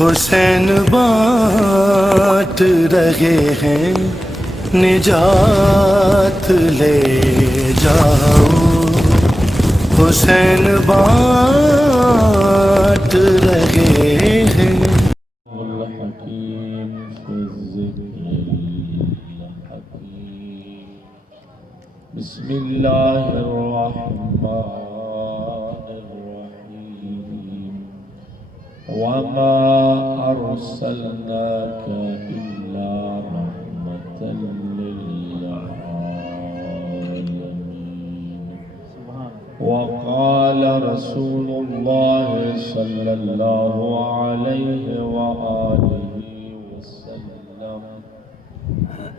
حسین بانٹ رہے ہیں نجات لے جاؤ، حسین بانٹ رہے ہیں۔ الحکیم فی الذکر الحکیم، بسم اللہ الرحمن الرحیم، وما ارسلناک الا رحمۃ للعالمین۔ وقال رسول اللہ صلی اللہ علیہ وآلہ وسلم،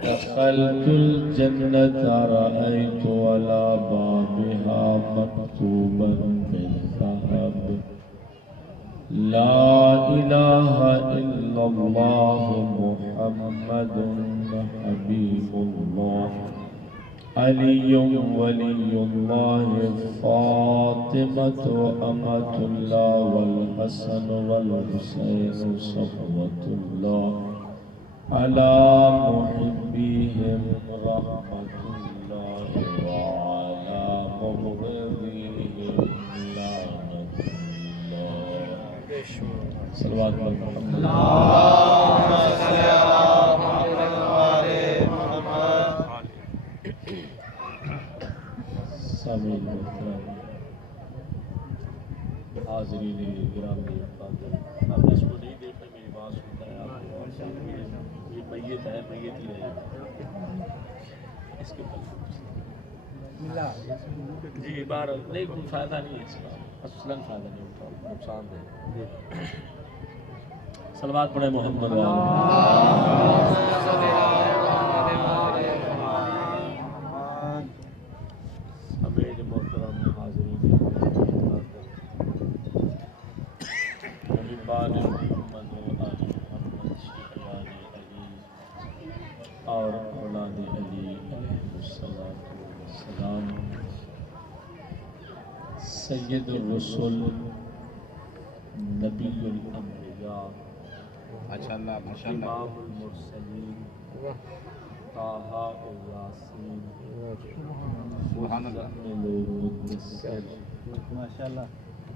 دخلت الجنة رأيت على بابها مكتوبا بالذهب، لا إله إلا الله محمد حبيب الله، علي ولي الله، فاطمة أمة الله، والحسن والحسين صفوة الله، على محبيهم رحمة الله، وعلى مبغضيهم لعنة الله۔ صلوات محمد۔ اللهم صل على محمد وآل محمد۔ سامعین محترم، حاضرین گرامی افاضل، آپ اس کو نہیں دیکھنا، میری بات سنتا ہے آپ کو، یہ میت ہے، میت ہی رہے گا اس کے پاس جی بار نہیں، کوئی فائدہ نہیں ہے اس کا، اصلاً فائدہ نہیں ہوتا، نقصان دہ۔ صلوات پڑھیں محمد وآلہ۔ امیر محترم، حاضرین محبان محمد و آل محمد، شیعیان علی اور اولاد علی علیہ السلام، سید الرسل، نبی الانبیاء، امام المرسلین، طٰہٰ و یاسین،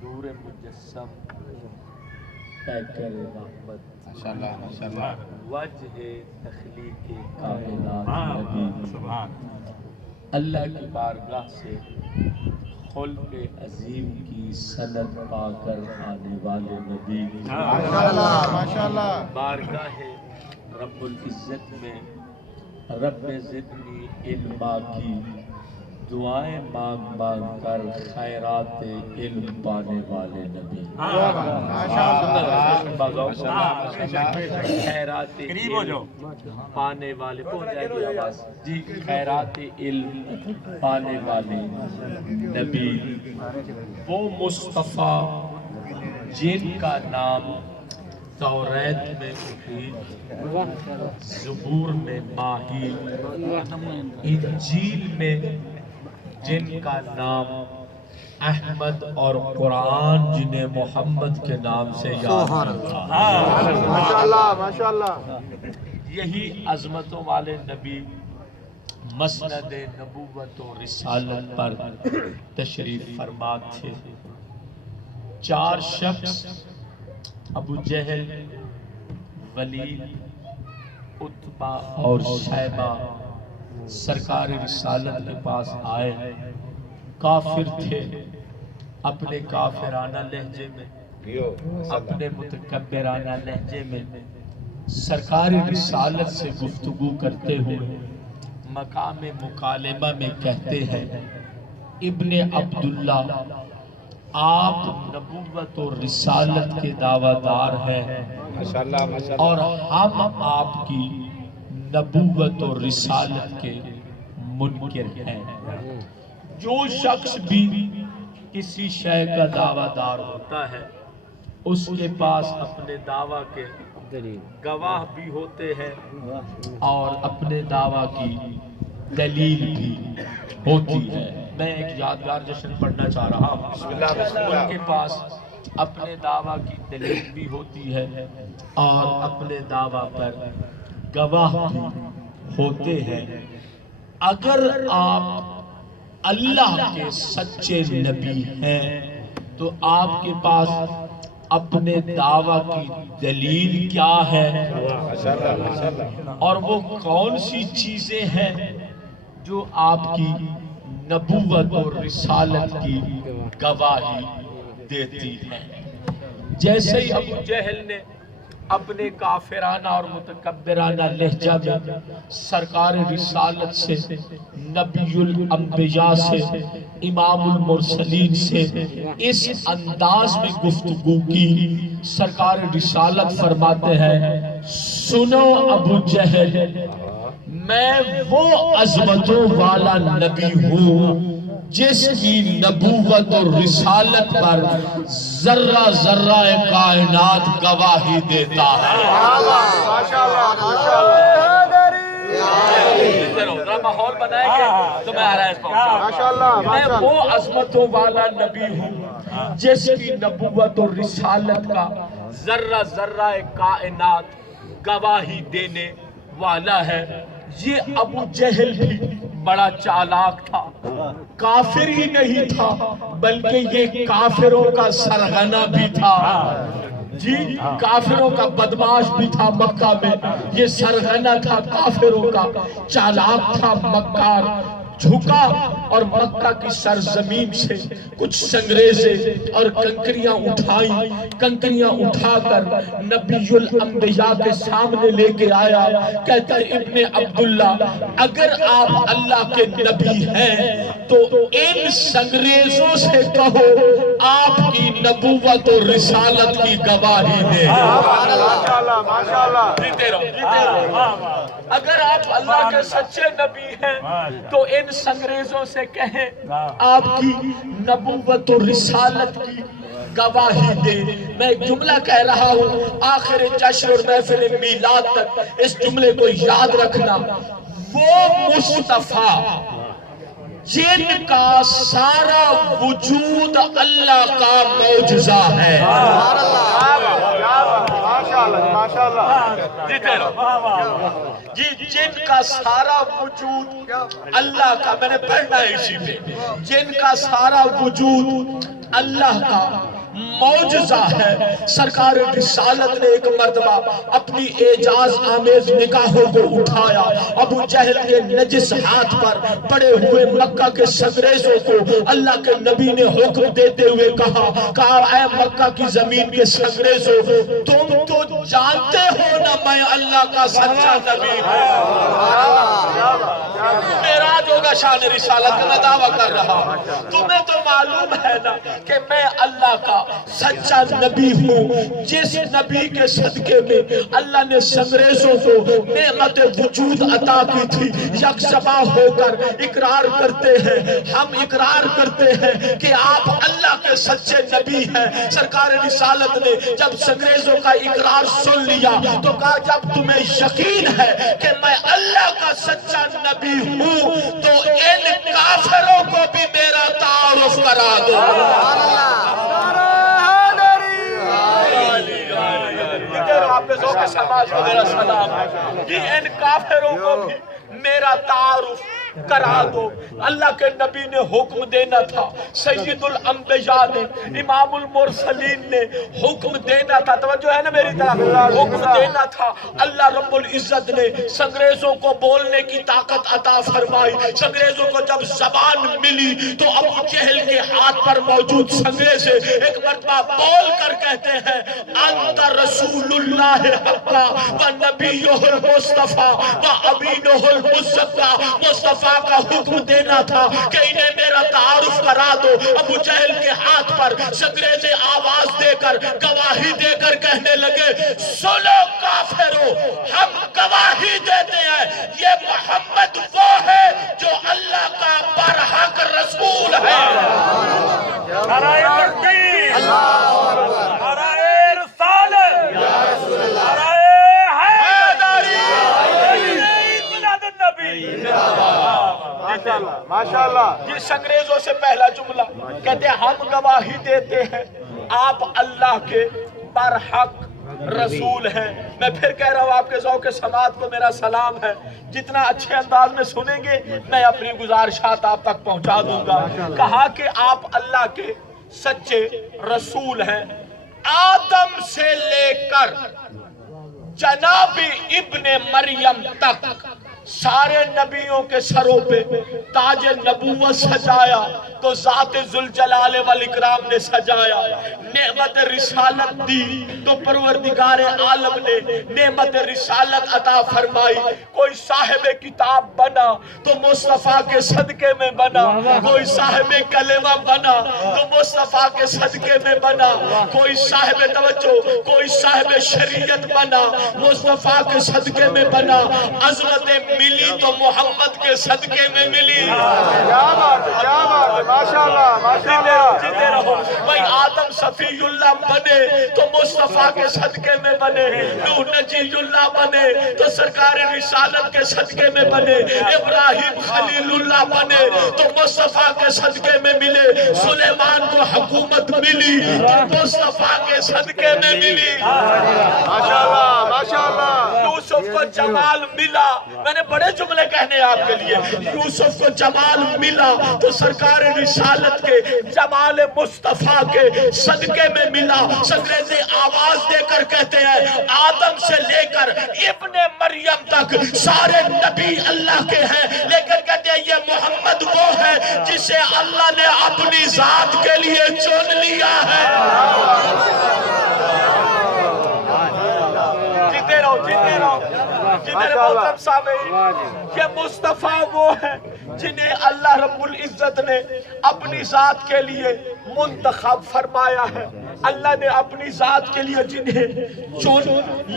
نور مجسم، پیکر رحمت، وجہ تخلیق کائنات نبی، اللہ کی بارگاہ سے خلق عظیم کی سند پا کر آنے والے نبی، بارگاہ رب العزت میں رب زدنی علما کی دعائیں مانگ مانگ کر خیرات علم پانے والے نبی، خیرات علم پانے والے، پہنچ جائے گی آواز جی، خیرات علم پانے والے نبی، وہ مصطفیٰ جن کا نام توریت میں محیط، زبور میں ماہی، انجیل میں جن کا نام احمد، اور قرآن جنہیں محمد کے نام سے یاد کرتا ہے۔ ماشاءاللہ۔ یہی عظمتوں والے نبی مسند نبوت و رسالت پر تشریف فرما تھے۔ چار شخص ابو جہل، ولید، عتبہ اور شیبہ سرکار رسالت کے پاس آئے، کافر تھے، اپنے کافرانہ لہجے میں، اپنے متکبرانہ لہجے میں سرکار رسالت سے گفتگو کرتے ہوئے مقام مکالمہ میں کہتے ہیں، ابن عبداللہ، آپ نبوت و رسالت کے دعویٰ دار ہیں اور ہم آپ کی نبوت و رسالت کے منکر ہیں۔ جو شخص بھی کسی شے کا دعویٰ دار ہوتا ہے، اس کے پاس اپنے دعویٰ کے گواہ بھی ہوتے ہیں اور اپنے دعویٰ کی دلیل بھی ہوتی ہے۔ میں ایک یادگار جشن پڑھنا چاہ رہا ہوں۔ ان کے پاس اپنے دعویٰ کی دلیل بھی ہوتی ہے اور اپنے دعویٰ پر گواہ بھی ہوتے ہیں۔ اگر آپ اللہ کے سچے نبی ہیں تو آپ کے پاس اپنے دعویٰ کی دلیل کیا ہے اور وہ کون سی چیزیں ہیں جو آپ کی نبوت اور رسالت کی گواہی دیتی ہیں؟ جیسے ہی ابو جہل نے اپنے کافرانہ اور متکبرانہ لہجہ میں سرکار رسالت سے، نبی الانبیاء سے، امام المرسلین سے اس انداز میں گفتگو کی، سرکار رسالت فرماتے ہیں سنو ابو جہل، میں وہ عظمتوں والا نبی ہوں جس کی نبوت اور رسالت پر ذرہ ذرہ کائنات گواہی دیتا ہے۔ ذرا ماحول بنائیں گے تو میں آرائش پہنچا۔ میں وہ عظمتوں والا نبی ہوں جس کی نبوت اور رسالت کا ذرہ ذرہ کائنات گواہی دینے والا ہے۔ یہ ابو جہل بھی بڑا چالاک تھا، کافر ہی نہیں تھا بلکہ یہ کافروں کا سرغنہ بھی تھا۔ جی کافروں کا بدماش بھی تھا مکہ میں، یہ سرغنہ تھا کافروں کا، چالاک تھا، مکار، جھکا اور مکہ کی سرزمین سے کچھ سنگریزیں اور کنکریاں اٹھائیں، کنکریاں اٹھا کر نبی الانبیاء کے سامنے لے کے آیا، کہتا ہے ابن عبداللہ اگر آپ اللہ کے نبی ہیں تو ان سنگریزوں سے کہو آپ کی نبوت اور رسالت کی گواہی دے۔ جیتے رہو۔ اگر آپ اللہ کے سچے نبی ہیں تو ان سنگریزوں سے کہیں آپ کی نبوت و رسالت کی گواہی دے۔ میں ایک جملہ کہہ رہا ہوں، آخر جشن اور محفل میلاد تک اس جملے کو یاد رکھنا، وہ مصطفیٰ جن کا سارا وجود اللہ کا معجزہ ہے۔ جی جن کا سارا وجود اللہ کا، میں نے پڑھنا ہے اسی پہ، جن کا سارا وجود اللہ کا معجزہ ہے۔ سرکار رسالت نے ایک مرتبہ اپنی اعجاز آمیز نگاہوں کو اٹھایا، ابو جہل کے نجس ہاتھ پر پڑے ہوئے مکہ کے سنگریزوں کو اللہ کے نبی نے حکم دیتے ہوئے کہا اے مکہ کی زمین کے سنگریزوں، تم تو جانتے ہو نا میں اللہ کا سچا نبی ہوں۔ معراج ہوگا شان رسالت کا میں دعویٰ کر رہا ہوں، تمہیں تو معلوم ہے نا کہ میں اللہ کا سچا نبی ہوں، جس نبی کے صدقے میں اللہ نے سنگریزوں کو نعمت وجود عطا کی تھی۔ یک زباں ہو کر اقرار کرتے ہیں، ہم اقرار کرتے ہیں کہ آپ اللہ کے سچے نبی ہیں۔ سرکار رسالت نے جب سنگریزوں کا اقرار سن لیا تو کہا جب تمہیں یقین ہے کہ میں اللہ کا سچا نبی ہوں تو ان کافروں کو بھی میرا تعارف کرا دو۔ ان کافروں کو بھی میرا تعارف کرا دو۔ اللہ کے نبی نے حکم دینا تھا، سید الانبیاء نے، امام المرسلین نے حکم دینا تھا، توجہ ہے نا میری طرف، حکم دینا تھا۔ اللہ رب العزت نے سنگریزوں کو بولنے کی طاقت عطا فرمائی۔ سنگریزوں کو جب زبان ملی تو ابو جہل کے ہاتھ پر موجود سنگریزے ایک مرتبہ بول کر کہتے ہیں انت رسول اللہ حقا و نبیہ المصطفیٰ و امینہ المصطفیٰ۔ مصطفیٰ کا حکم دینا تھا کہ انہیں میرا تعارف کرا دو۔ ابو جہل کے ہاتھ پر سنگریزے آواز دے کر گواہی دے کر کہنے لگے سنو کافرو، ہم گواہی دیتے ہیں یہ محمد وہ ہے جو اللہ کا برحق رسول ہے۔ نعرہ تکبیر، نعرہ رسالت، نعرہ حیدری، میلاد النبی۔ ماشاءاللہ۔ یہ سنگریزوں سے پہلا جملہ کہتے ہیں ہم گواہی دیتے ہیں آپ اللہ کے برحق رسول ہیں۔ میں پھر کہہ رہا ہوں آپ کے ذوق سماعت کو میرا سلام ہے، جتنا اچھے انداز میں سنیں گے میں اپنی گزارشات آپ تک پہنچا دوں گا۔ کہا کہ آپ اللہ کے سچے رسول ہیں، آدم سے لے کر جناب ابن مریم تک سارے نبیوں کے سروں پہ تاج نبوت سجایا تو ذات ذوالجلال والاکرام نے سجایا، نعمت رسالت دی تو پروردگار عالم نے نعمت رسالت عطا فرمائی۔ کوئی صاحب کتاب بنا تو مصطفیٰ کے صدقے میں بنا، کوئی صاحب کلمہ بنا تو مصطفیٰ کے صدقے میں بنا، کوئی صاحب توجہ کوئی صاحب شریعت بنا مصطفیٰ کے صدقے میں بنا، عظمت ملی تو محمد کے صدقے میں ملی۔ کیا بات ہے، کیا بات ہے، ماشاءاللہ ماشاءاللہ۔ جیتے رہو بھائی، آدم صفی اللہ بنے تو مصطفیٰ کے صدقے میں بنے، نوح نجی اللہ بنے تو سرکار رسالت کے صدقے میں بنے، ابراہیم خلیل اللہ بنے تو مصطفیٰ کے صدقے میں ملے، سلیمان کو حکومت ملی تو مصطفیٰ کے صدقے میں ملی۔ ماشاءاللہ ماشاءاللہ۔ یوسف کو جمال ملا، میں نے بڑے جملے کہنے آپ کے لیے، یوسف کو جمال ملا تو سرکار رسالت کے جمال مصطفیٰ کے صدقے میں ملا۔ سنگریزی آواز دے کر کہتے ہیں آدم سے لے کر ابن مریم تک سارے نبی اللہ کے ہیں، لیکن کہتے ہیں یہ محمد وہ ہے جسے اللہ نے اپنی ذات کے لیے چن لیا ہے۔ جیتے رہو جیتے رہو جنہیں محترم سامعین، یہ مصطفیٰ وہ ہے جنہیں اللہ رب العزت نے اپنی ذات کے لیے منتخب فرمایا ہے۔ اللہ نے اپنی ذات کے لیے جنہیں چن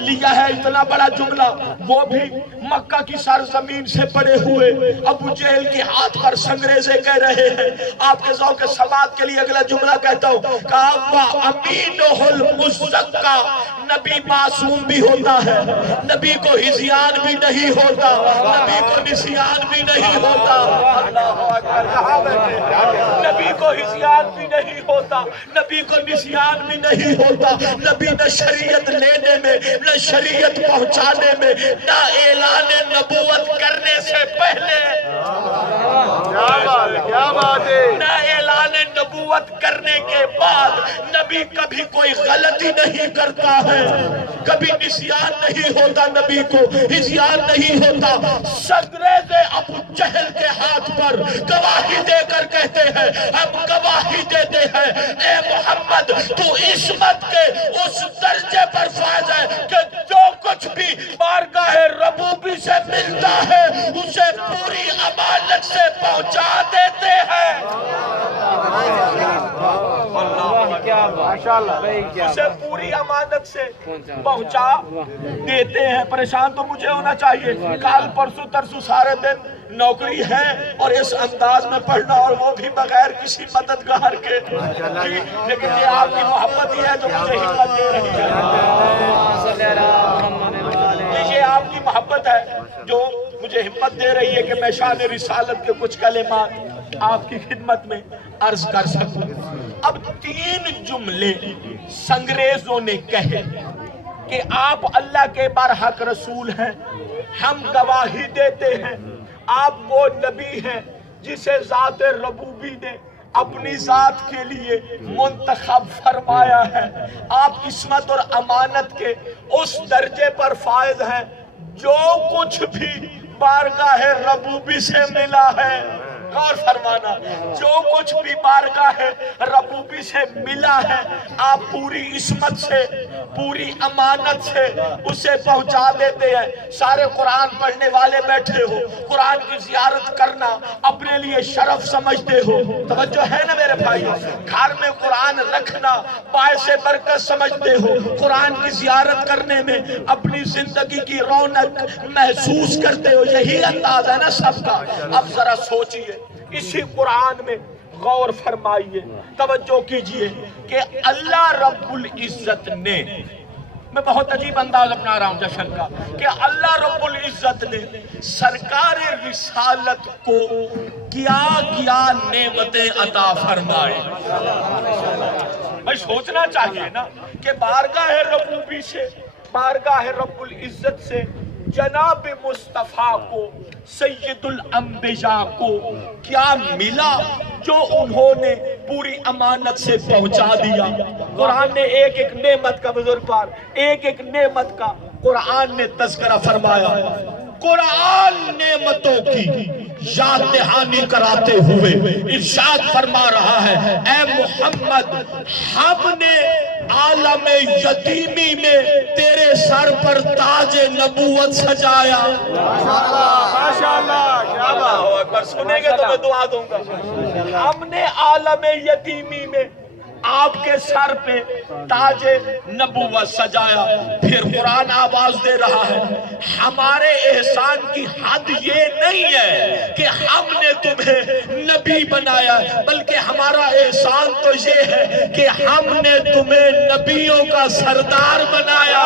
لیا ہے، اتنا بڑا جملہ وہ بھی مکہ کی سرزمین سے پڑے ہوئے ابو جہل کے ہاتھ پر سنگریزے کہہ رہے ہیں۔ آپ کے ذوق سماعت کے لیے اگلا جملہ کہتا ہوں، کہا وَأَمِينُهُ الْمُزَّكَّى، نبی معصوم بھی ہوتا ہے، نبی کو ہزیان بھی نہیں ہوتا، نبی کو نسیان بھی نہیں ہوتا، نبی کو ہزیان بھی نہیں ہوتا، نبی کو نسیان بھی نہیں ہوتا، نبی نہ شریعت لینے میں نہ شریعت پہنچانے میں نہ اعلان نبوت کرنے سے پہلے کیا بات ہے، نہ اعلان نبوت کرنے کے بعد نبی کبھی کوئی غلطی نہیں کرتا ہے، کبھی نسیان نہیں ہوتا، نبی کو ہزیان نہیں ہوتا۔ سنگریز ابو جہل کے ہاتھ پر گواہی دے کر کہتے ہیں ہم گواہی دیتے ہیں اے محمد تو عصمت کے اس درجے پر فائز ہے کہ جو کچھ بھی بارگاہ ربوبی سے ملتا ہے اسے پوری امانت سے پہنچا دیتے ہیں، اسے پوری امانت سے پہنچا دیتے ہیں۔ پریشان تو مجھے ہونا چاہیے، کال پرسوں ترسوں سارے دن نوکری ہے اور اس انداز میں پڑھنا اور وہ بھی بغیر کسی مددگار کے، لیکن یہ آپ کی محبت ہی ہے جو مجھے ہمت دے رہی ہے، یہ آپ کی محبت ہے جو مجھے ہمت دے رہی ہے کہ میں شان رسالت کے کچھ کلمات آپ کی خدمت میں عرض کر سکوں۔ اب 3 جملے سنگریزوں نے کہے کہ آپ اللہ کے برحق رسول ہیں، ہم گواہی دیتے ہیں آپ وہ نبی ہیں جسے ذات ربوبی نے اپنی ذات کے لیے منتخب فرمایا ہے، آپ عصمت اور امانت کے اس درجے پر فائز ہیں جو کچھ بھی بارگاہ ربوبی سے ملا ہے، غور فرمانا، جو کچھ بھی بارگاہ ربوبی سے ملا ہے آپ پوری عصمت سے پوری امانت سے اسے پہنچا دیتے ہیں۔ سارے قرآن پڑھنے والے بیٹھے ہو، قرآن کی زیارت کرنا اپنے لیے شرف سمجھتے ہو، توجہ ہے نا میرے بھائی، گھر میں قرآن رکھنا باعث برکت سمجھتے ہو، قرآن کی زیارت کرنے میں اپنی زندگی کی رونق محسوس کرتے ہو، یہی انداز ہے نا سب کا۔ اب ذرا سوچئے، اسی قرآن میں غور فرمائیے، توجہ کیجئے کہ اللہ رب العزت نے، میں بہت عجیب انداز اپنا رہا ہوں جشن کا، کہ اللہ رب العزت نے سرکار رسالت کو کیا کیا نعمتیں عطا فرمائے۔ بھائی سوچنا چاہیے نا کہ بارگاہ ربوبی سے، بارگاہ رب العزت سے جناب مصطفیٰ کو، سید الانبیاء کو کیا ملا جو انہوں نے پوری امانت سے پہنچا دیا۔ قرآن نے ایک ایک نعمت کا، بزرگ پار، ایک ایک نعمت کا قرآن نے تذکرہ فرمایا۔ قرآن نعمتوں کی یاد دہانی کراتے ہوئے ارشاد فرما رہا ہے، اے محمد ہم نے عالم یتیمی میں تیرے سر پر تاج نبوت سجایا۔ ماشاءاللہ کیا بات، اکبر، سنیں گے تو میں دعا دوں گا۔ ہم نے عالم یتیمی میں آپ کے سر پہ تاج نبوت سجایا۔ پھر قرآن آواز دے رہا ہے، ہمارے احسان کی حد یہ نہیں ہے کہ ہم نے تمہیں نبی بنایا، بلکہ ہمارا احسان تو یہ ہے کہ ہم نے تمہیں نبیوں کا سردار بنایا۔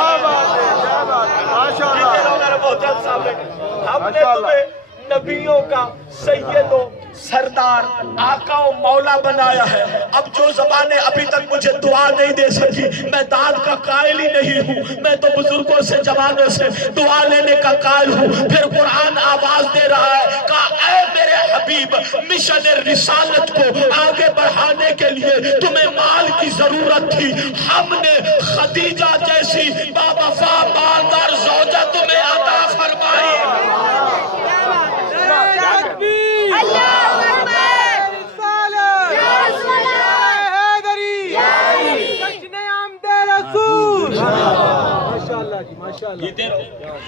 ہم نے تمہیں نبیوں کا سید و سردار، آقا و مولا بنایا ہے۔ اب جو زبانیں ابھی تک مجھے دعا نہیں دے سکی، میں داد کا قائل ہی نہیں ہوں، میں تو بزرگوں سے، جوانوں سے دعا لینے کا قائل ہوں۔ پھر قرآن آواز دے رہا ہے، کہا اے میرے حبیب، مشن رسالت کو آگے بڑھانے کے لیے تمہیں مال کی ضرورت تھی، ہم نے خدیجہ جیسی باوفا مالدار زوجہ تمہیں عطا فرمائی۔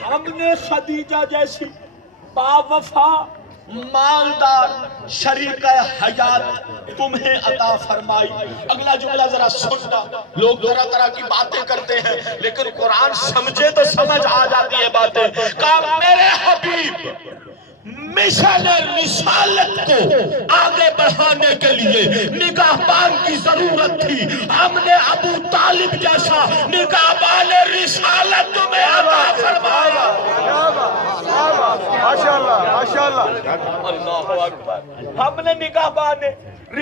ہم نے خدیجہ جیسی باوفا مالدار شریکہ حیات تمہیں عطا فرمائی۔ اگلا جملہ ذرا سننا، لوگ طرح طرح کی باتیں کرتے ہیں لیکن قرآن سمجھے تو سمجھ آ جاتی ہے باتیں۔ کہا میرے حبیب، مشن رسالت کو آگے بڑھانے کے لیے نگہبان کی ضرورت تھی، ہم نے ابو طالب جیسا نگہبان رسالت تمہیں عطا فرمایا۔ اللہ اکبر، ہم نے نگہبان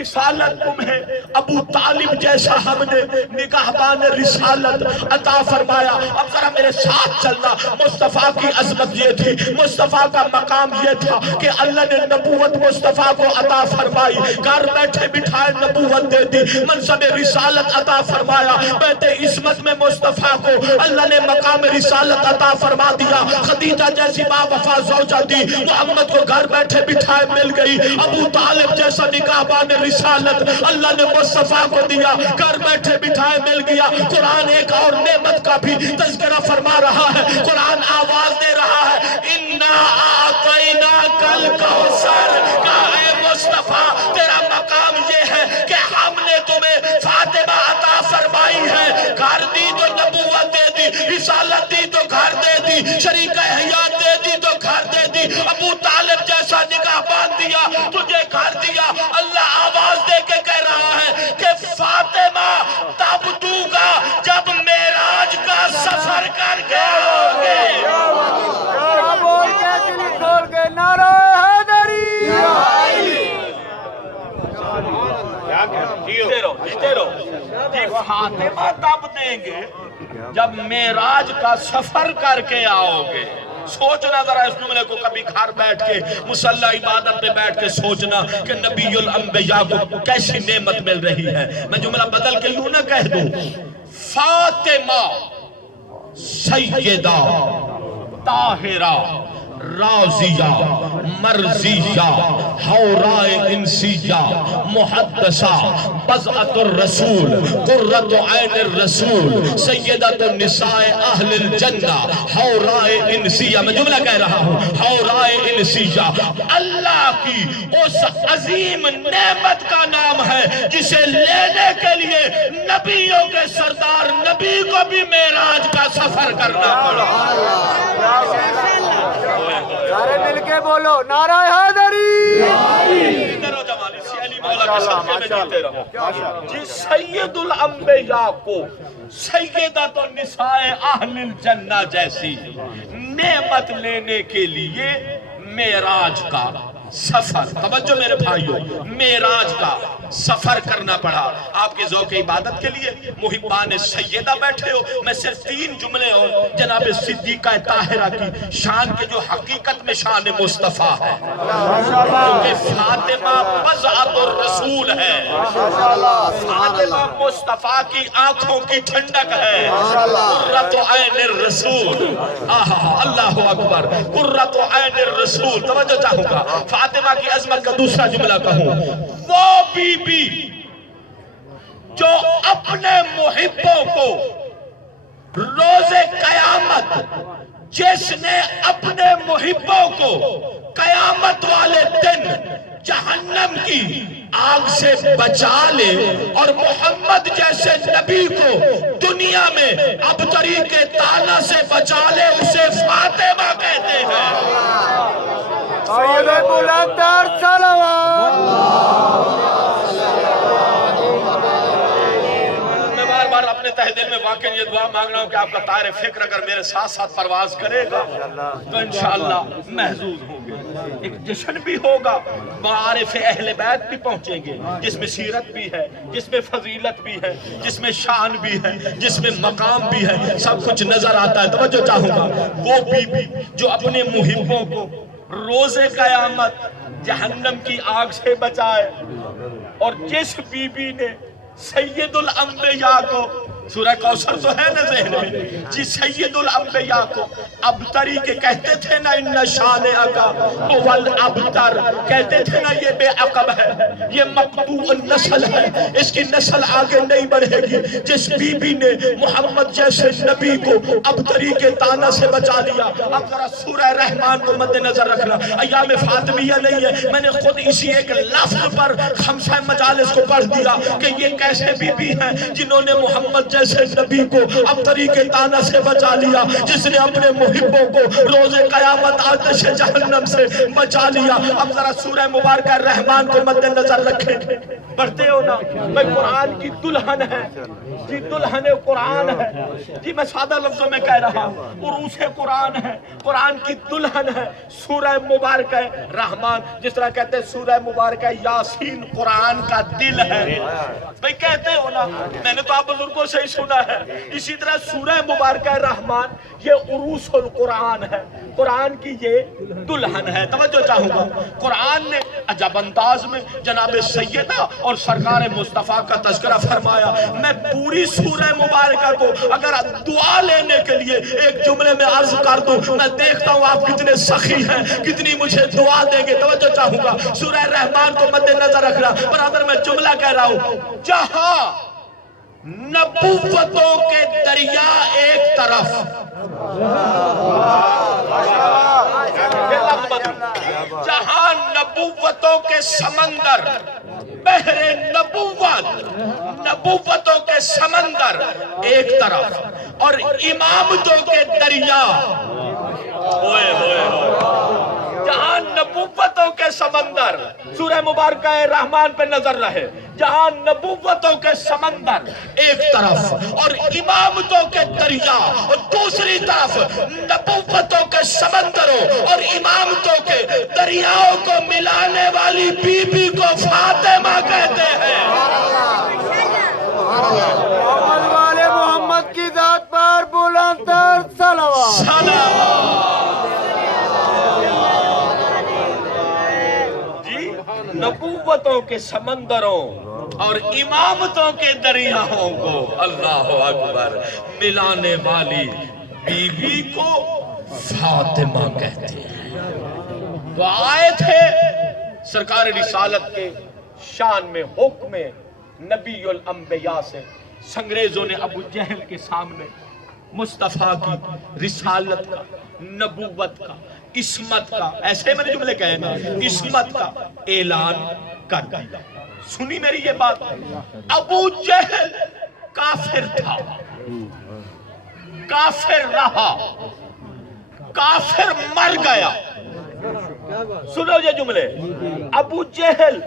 رسالت تمہیں، ابو طالب جیسا ہم نے نگہبان رسالت عطا فرمایا۔ اب ذرا میرے ساتھ چلنا، مصطفیٰ کی عظمت یہ تھی، مصطفیٰ کا مقام یہ تھا کہ اللہ نے نبوت مصطفیٰ کو عطا فرمائی، گھر بیٹھے بٹھائے نبوت دے دی، منصب رسالت عطا فرمایا، بیت عصمت میں مصطفیٰ کو اللہ نے مقام رسالت عطا فرما دیا۔ خدیجہ جیسی باوفا زوجہ دی، محمد کو گھر بیٹھے بٹھائے مل گئی۔ ابو طالب جیسا نگہبان رسالت اللہ نے مصطفیٰ کو دیا، گھر بیٹھے بٹھائے مل گیا۔ قرآن ایک اور نعمت کا بھی تذکرہ فرما رہا ہے، قرآن آواز دے رہا ہے، اِنَّا أَعْطَيْنَاكَ الْكَوْثَرَ، کہا اے مصطفیٰ تیرا مقام یہ ہے کہ ہم نے تمہیں فاطمہ عطا فرمائی ہے، گھر دی تو نبوت دے دی، رسالت دی تو گھر دے دی، شریکہ حیات دے دی تو گھر دے دی، ابو طالب جیسا نگہبان دیا، تجھے گھر دیا۔ اللہ آواز دے کے کہہ رہا ہے کہ فاطمہ تب دوں گا جب معراج کا سفر کر کے آؤ گے۔ بول کے دل کھول کے نعرہ حیدری۔ جی فاطمہ تب دیں گے جب معراج کا سفر کر کے آؤ گے۔ سوچنا ذرا اس جملے کو، کبھی گھر بیٹھ کے مصلی عبادت میں بیٹھ کے سوچنا کہ نبی الانبیاء کو کیسی نعمت مل رہی ہے۔ میں جملہ بدل کے یوں نہ کہہ دوں، فاطمہ سیدہ طاہرہ راضیہ مرضیہ حورائے انسیہ محدثہ بضعۃ الرسول قرۃ عین الرسول سیدۃ النساء اہل الجنہ حورائے انسیہ۔ میں جملہ کہہ رہا ہوں، حورائے انسیہ اللہ کی اس عظیم نعمت کا نام ہے جسے لینے کے لیے نبیوں کے سردار نبی کو بھی معراج کا سفر کرنا پڑا۔ سارے مل کے بولو نعرہ حیدری۔ جی سید الانبیاء کو سیدۃ النساء اہل الجنہ جیسی نعمت لینے کے لیے معراج کا سفر، توجہ میرے بھائیوں، معراج کا سفر کرنا پڑا آپ کے ذوق عبادت کے لیے محبان سیدہ بیٹھے ہو میں صرف 3 جملے اور جناب صدیقہ طاہرہ کی شان کے جو حقیقت میں شان مصطفیٰ ہے کیونکہ فاطمہ بضعۃ الرسول ہے فاطمہ مصطفیٰ کی آنکھوں کی ٹھنڈک ہے قرۃ عین الرسول اللہ اکبر قرۃ عین الرسول توجہ چاہوں گا فاطمہ کی عظمت کا دوسرا جملہ کہوں وہ بی بی جو اپنے محبوں کو روز قیامت جس نے اپنے محبوں کو قیامت والے دن جہنم کی آگ سے بچا لے اور محمد جیسے نبی کو دنیا میں ابتری کے تانا سے بچا لے اسے فاطمہ کہتے ہیں سید بلند صلوات میں بار بار اپنے تہ دل میں واقعی یہ دعا مانگ رہا ہوں کہ آپ کا طائر فکر اگر میرے ساتھ ساتھ پرواز کرے گا تو انشاءاللہ محظوظ ہوں گے ایک جشن بھی ہوگا معارف اہل بیت بھی پہنچیں گے جس میں سیرت بھی ہے جس میں فضیلت بھی ہے جس میں شان بھی ہے جس میں مقام بھی ہے سب کچھ نظر آتا ہے توجہ چاہوں گا وہ بی بی جو اپنے محبوں کو روز قیامت جہنم کی آگ سے بچائے اور جس بی بی نے سید الانبیاء کو سورہ کوثر تو ہے نا ذہن میں جی سید الانبیاء کو ابتری کے کہتے تھے نا ان شانئک هو الابتر کہتے تھے نا یہ بے عقب ہے یہ مقطوع النسل ہے اس کی نسل آگے نہیں بڑھے گی جس بی بی نے محمد جیسے نبی کو ابتری کے تانا سے بچا لیا اب ذرا سورہ رحمان کو مد نظر رکھنا ایام فاطمیہ نہیں ہے میں نے خود اسی ایک لفظ پر خمسہ مجالس کو پڑھ دیا کہ یہ کیسے بی بی ہیں جنہوں نے محمد جیسے نبی کو ابتری کے تانا سے بچا لیا جس نے اپنے محبوں کو روز قیامت آتش جہنم سے بچا لیا اب ذرا سورہ مبارکہ رحمان کو مد نظر رکھیں پڑھتے ہو نا میں قرآن کی دلہن ہے جی دلہن قرآن ہے جی میں سادہ لفظوں میں کہہ رہا ہوں عروس قرآن ہے قرآن کی دلہن ہے سورہ مبارکہ رحمان جس طرح کہتے ہیں سورہ مبارکہ یاسین قرآن کا دل ہے بھئی کہتے ہو نا میں نے تو آپ بزرگوں سے ہی سنا ہے اسی طرح سورہ مبارکہ رحمان یہ عروس القرآن ہے قرآن کی یہ دلہن ہے توجہ چاہوں گا قرآن نے عجب انداز میں جناب سیدہ اور سرکار مصطفیٰ کا تذکرہ فرمایا میں پوری سورہ مبارکہ کو اگر دعا لینے کے لیے ایک جملے میں عرض کر دوں میں دیکھتا ہوں آپ کتنے سخی ہیں کتنی مجھے دعا دیں گے توجہ چاہوں گا سورہ رحمان کو مد نظر رکھنا برادر میں جملہ کہہ رہا ہوں جہاں نبوتوں کے دریا ایک طرف جہاں نبوتوں کے سمندر بحر نبوتوں کے سمندر ایک طرف اور امامتوں کے دریا جہاں نبوتوں کے سمندر سورہ مبارکہ رحمان پہ نظر رہے جہاں نبوتوں کے سمندر ایک طرف اور امامتوں کے دریا اور دوسری طرف نبوتوں کے سمندروں اور امامتوں کے دریاؤں کو ملانے والی بی بی کو فاطمہ کہتے ہیں محمد والے محمد کی ذات پر بلند تر صلوات نبوتوں کے سمندروں اور امامتوں کے دریاؤں کو اللہ اکبر ملانے والی بی بی کو فاطمہ کہتے ہیں تو آئے تھے سرکار رسالت کے شان میں حکم نبی الانبیاء سے سنگریزوں نے ابو جہل کے سامنے مصطفیٰ کی رسالت کا نبوت کا عصمت کا ایسے میں نے جملے کہے نا عصمت کا اعلان کر دیا سنی میری یہ بات ابو جہل کافر تھا کافر رہا کافر مر گیا سنو یہ جملے ابو جہل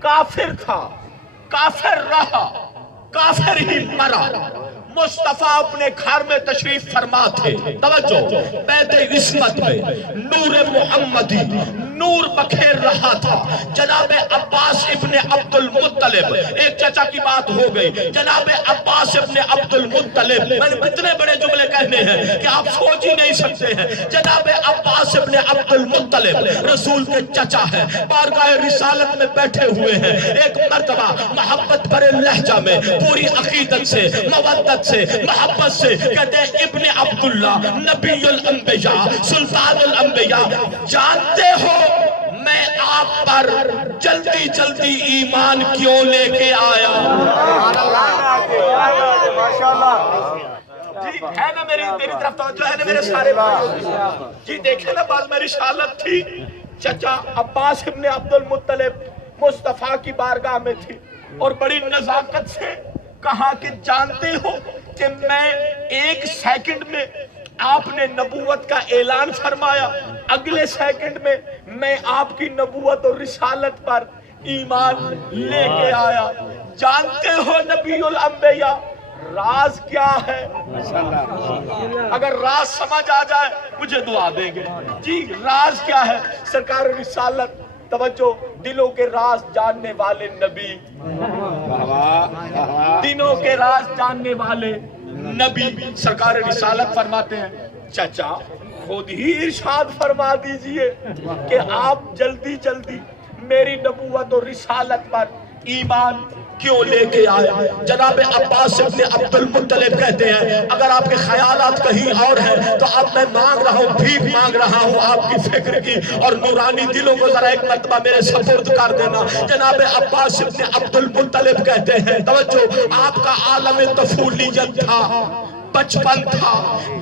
کافر تھا کافر رہا کافر ہی مرا مصطفیٰ اپنے گھر میں تشریف فرما تھے توجہ بیت عصمت میں نور محمدی نور بکھیر رہا تھا. جناب عباس ابن عبد المطلب, ایک چچا کی بات ہو گئی, جناب عباس ابن عبد المطلب, میں نے اتنے بڑے جملے کہنے ہیں کہ آپ سوچ ہی نہیں سکتے ہیں. جناب عباس ابن عبد المطلب رسول کے چچا ہیں, بارگاہ رسالت میں بیٹھے ہوئے ہیں. ایک مرتبہ محبت بھرے لہجہ میں پوری عقیدت سے, مودت سے, محبت سے کہتے ہیں ابن عبداللہ نبی الانبیاء سلطان الانبیاء, جانتے ہو میں آپ پر جلدی جلدی ایمان کیوں لے کے آیا؟ جی ہے نا میری طرف توجہ ہے نا میرے سارے بھائی جی, دیکھیں نا بعض میں رسالت تھی. چچا عباس ابن عبد المطلب مصطفیٰ کی بارگاہ میں تھی اور بڑی نزاکت سے کہا کہ جانتے ہو کہ میں ایک سیکنڈ میں آپ نے نبوت کا اعلان فرمایا, اگلے سیکنڈ میں میں آپ کی نبوت اور رسالت پر ایمان لے کے آیا. جانتے ہو نبی الانبیاء راز کیا ہے؟ اگر راز سمجھ آ جائے مجھے دعا دیں گے. جی راز کیا ہے؟ سرکار رسالت, توجہ, دلوں کے راز جاننے والے نبی, دلوں کے راز جاننے والے نبی سرکار رسالت فرماتے ہیں چچا خود ہی ارشاد فرما دیجئے کہ آپ جلدی جلدی میری نبوت اور رسالت پر ایمان کیوں لے کے آئے؟ جناب عباس ابن عبد المطلب کہتے ہیں اگر آپ کے خیالات کہیں اور ہیں تو اب میں مانگ رہا ہوں, بھیک مانگ رہا ہوں آپ کی فکر کی, اور نورانی دلوں کو ذرا ایک مرتبہ میرے سپرد کر دینا. جناب عباس ابن عبد المطلب کہتے ہیں توجہ, آپ کا عالم طفولیت تھا, بچپن تھا,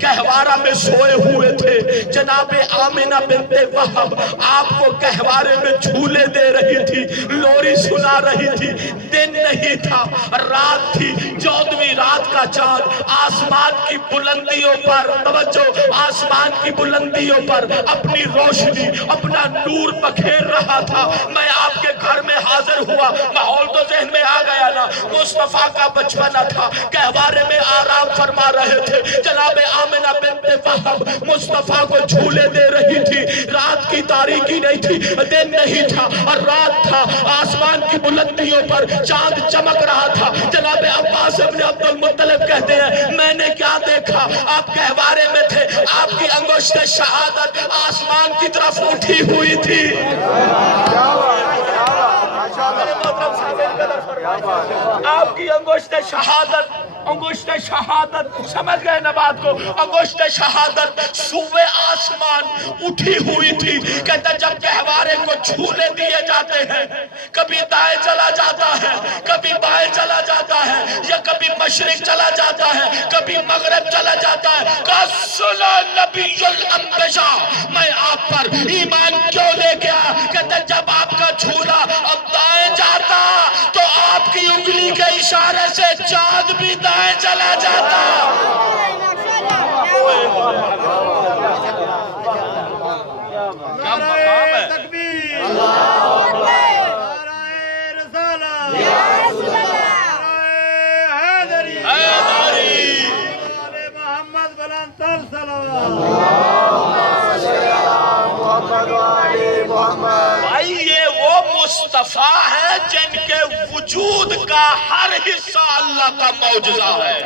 گہوارہ میں سوئے ہوئے تھے. جناب آمنہ بنت وہب آپ کو گہوارے میں جھولے دے رہی تھی, لوری سنا رہی تھی. دن نہیں تھا, رات تھی, 14ویں رات کا چاند آسمان کی بلندیوں پر, توجہ, آسمان کی بلندیوں پر اپنی روشنی, اپنا نور بکھیر رہا تھا. میں آپ کے گھر میں حاضر ہوا, ماحول تو ذہن میں آ گیا نا, مصطفیٰ کا بچپنا تھا, گہوارے میں آرام فرما رہے تھے. جناب آمنہ بنت وہب مصطفیٰ کو جھولے دے رہی تھی. رات کی تاریکی نہیں تھی, دن نہیں تھا اور رات تھا, آسمان کی بلندیوں پر چاند چمک رہا تھا. جناب عباس ابن عبد المطلب کہتے ہیں میں نے کیا دیکھا, آپ گہوارے میں تھے, آپ کی انگشت شہادت آسمان کی طرف اٹھی ہوئی تھی. آپ کی انگشت شہادت سمجھ گئے نا بات کو, انگشت شہادت سوئے آسمان اٹھی ہوئی تھی. کہتا جب گہوارے کو چھولے دیے جاتے ہیں, کبھی دائیں چلا جاتا ہے, کبھی بائیں چلا جاتا ہے, یا کبھی مشرق چلا جاتا ہے, کبھی مغرب چلا جاتا ہے. قَسْلَ نَبِيُّ الْأَنْبِيَاء میں آپ پر ایمان کیوں لے کے آیا؟ کہتا جب آپ کا چھولا اب دائیں جاتا تو آپ کی انگلی کے اشارے سے چاند بھی دائیں چلا جاتا. کیا مقام ہے؟ بھائی یہ وہ مصطفیٰ ہے جن کے وجود کا ہر حصہ اللہ کا معجزہ ہے.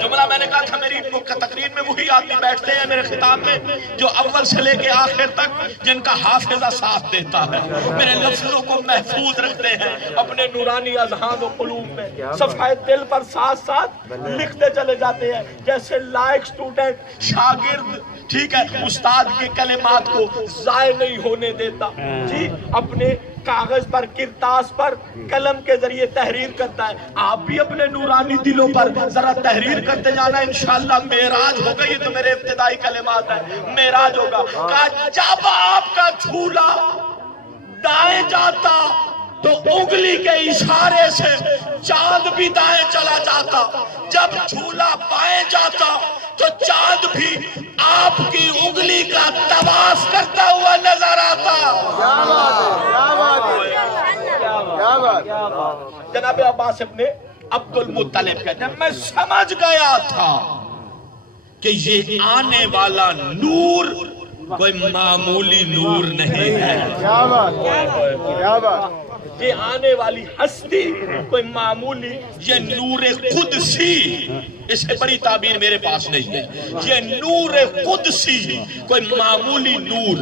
جملہ میں نے کہا تھا میری تقریر میں وہی آدمی بیٹھتے ہیں میرے خطاب میں جو اول سے لے کے آخر تک جن کا حافظہ ساتھ دیتا ہے, میرے لفظوں کو محفوظ رکھتے ہیں اپنے نورانی اذہان و قلوب میں, صفحہ دل پر ساتھ ساتھ لکھتے چلے جاتے ہیں جیسے لائق سٹوڈنٹ شاگرد, ٹھیک ہے, استاد کے کلمات کو ضائع نہیں ہونے دیتا. جی اپنے کاغذ پر, کرتاس پر قلم کے ذریعے تحریر کرتا ہے. آپ بھی اپنے نورانی دلوں پر ذرا تحریر کرتے جانا, انشاءاللہ معراج ہوگا. یہ تو میرے ابتدائی کلمات ہیں, معراج ہوگا. کہا جب آپ کا جھولا دائیں جاتا تو انگلی کے اشارے سے چاند بھی دائیں چلا جاتا, جب جھولا بائیں جاتا تو چاند بھی آپ کی انگلی کا طواف کرتا ہوا نظر آتا. جناب عباس ابن عبد المطلب کہتے ہیں میں سمجھ گیا تھا کہ یہ آنے والا نور کوئی معمولی نور نہیں ہے. کیا بات کیا بات. یہ آنے والی ہستی کوئی معمولی، یہ نور قدسی، اس سے بڑی تعبیر میرے پاس نہیں ہے. یہ نور قدسی کوئی معمولی نور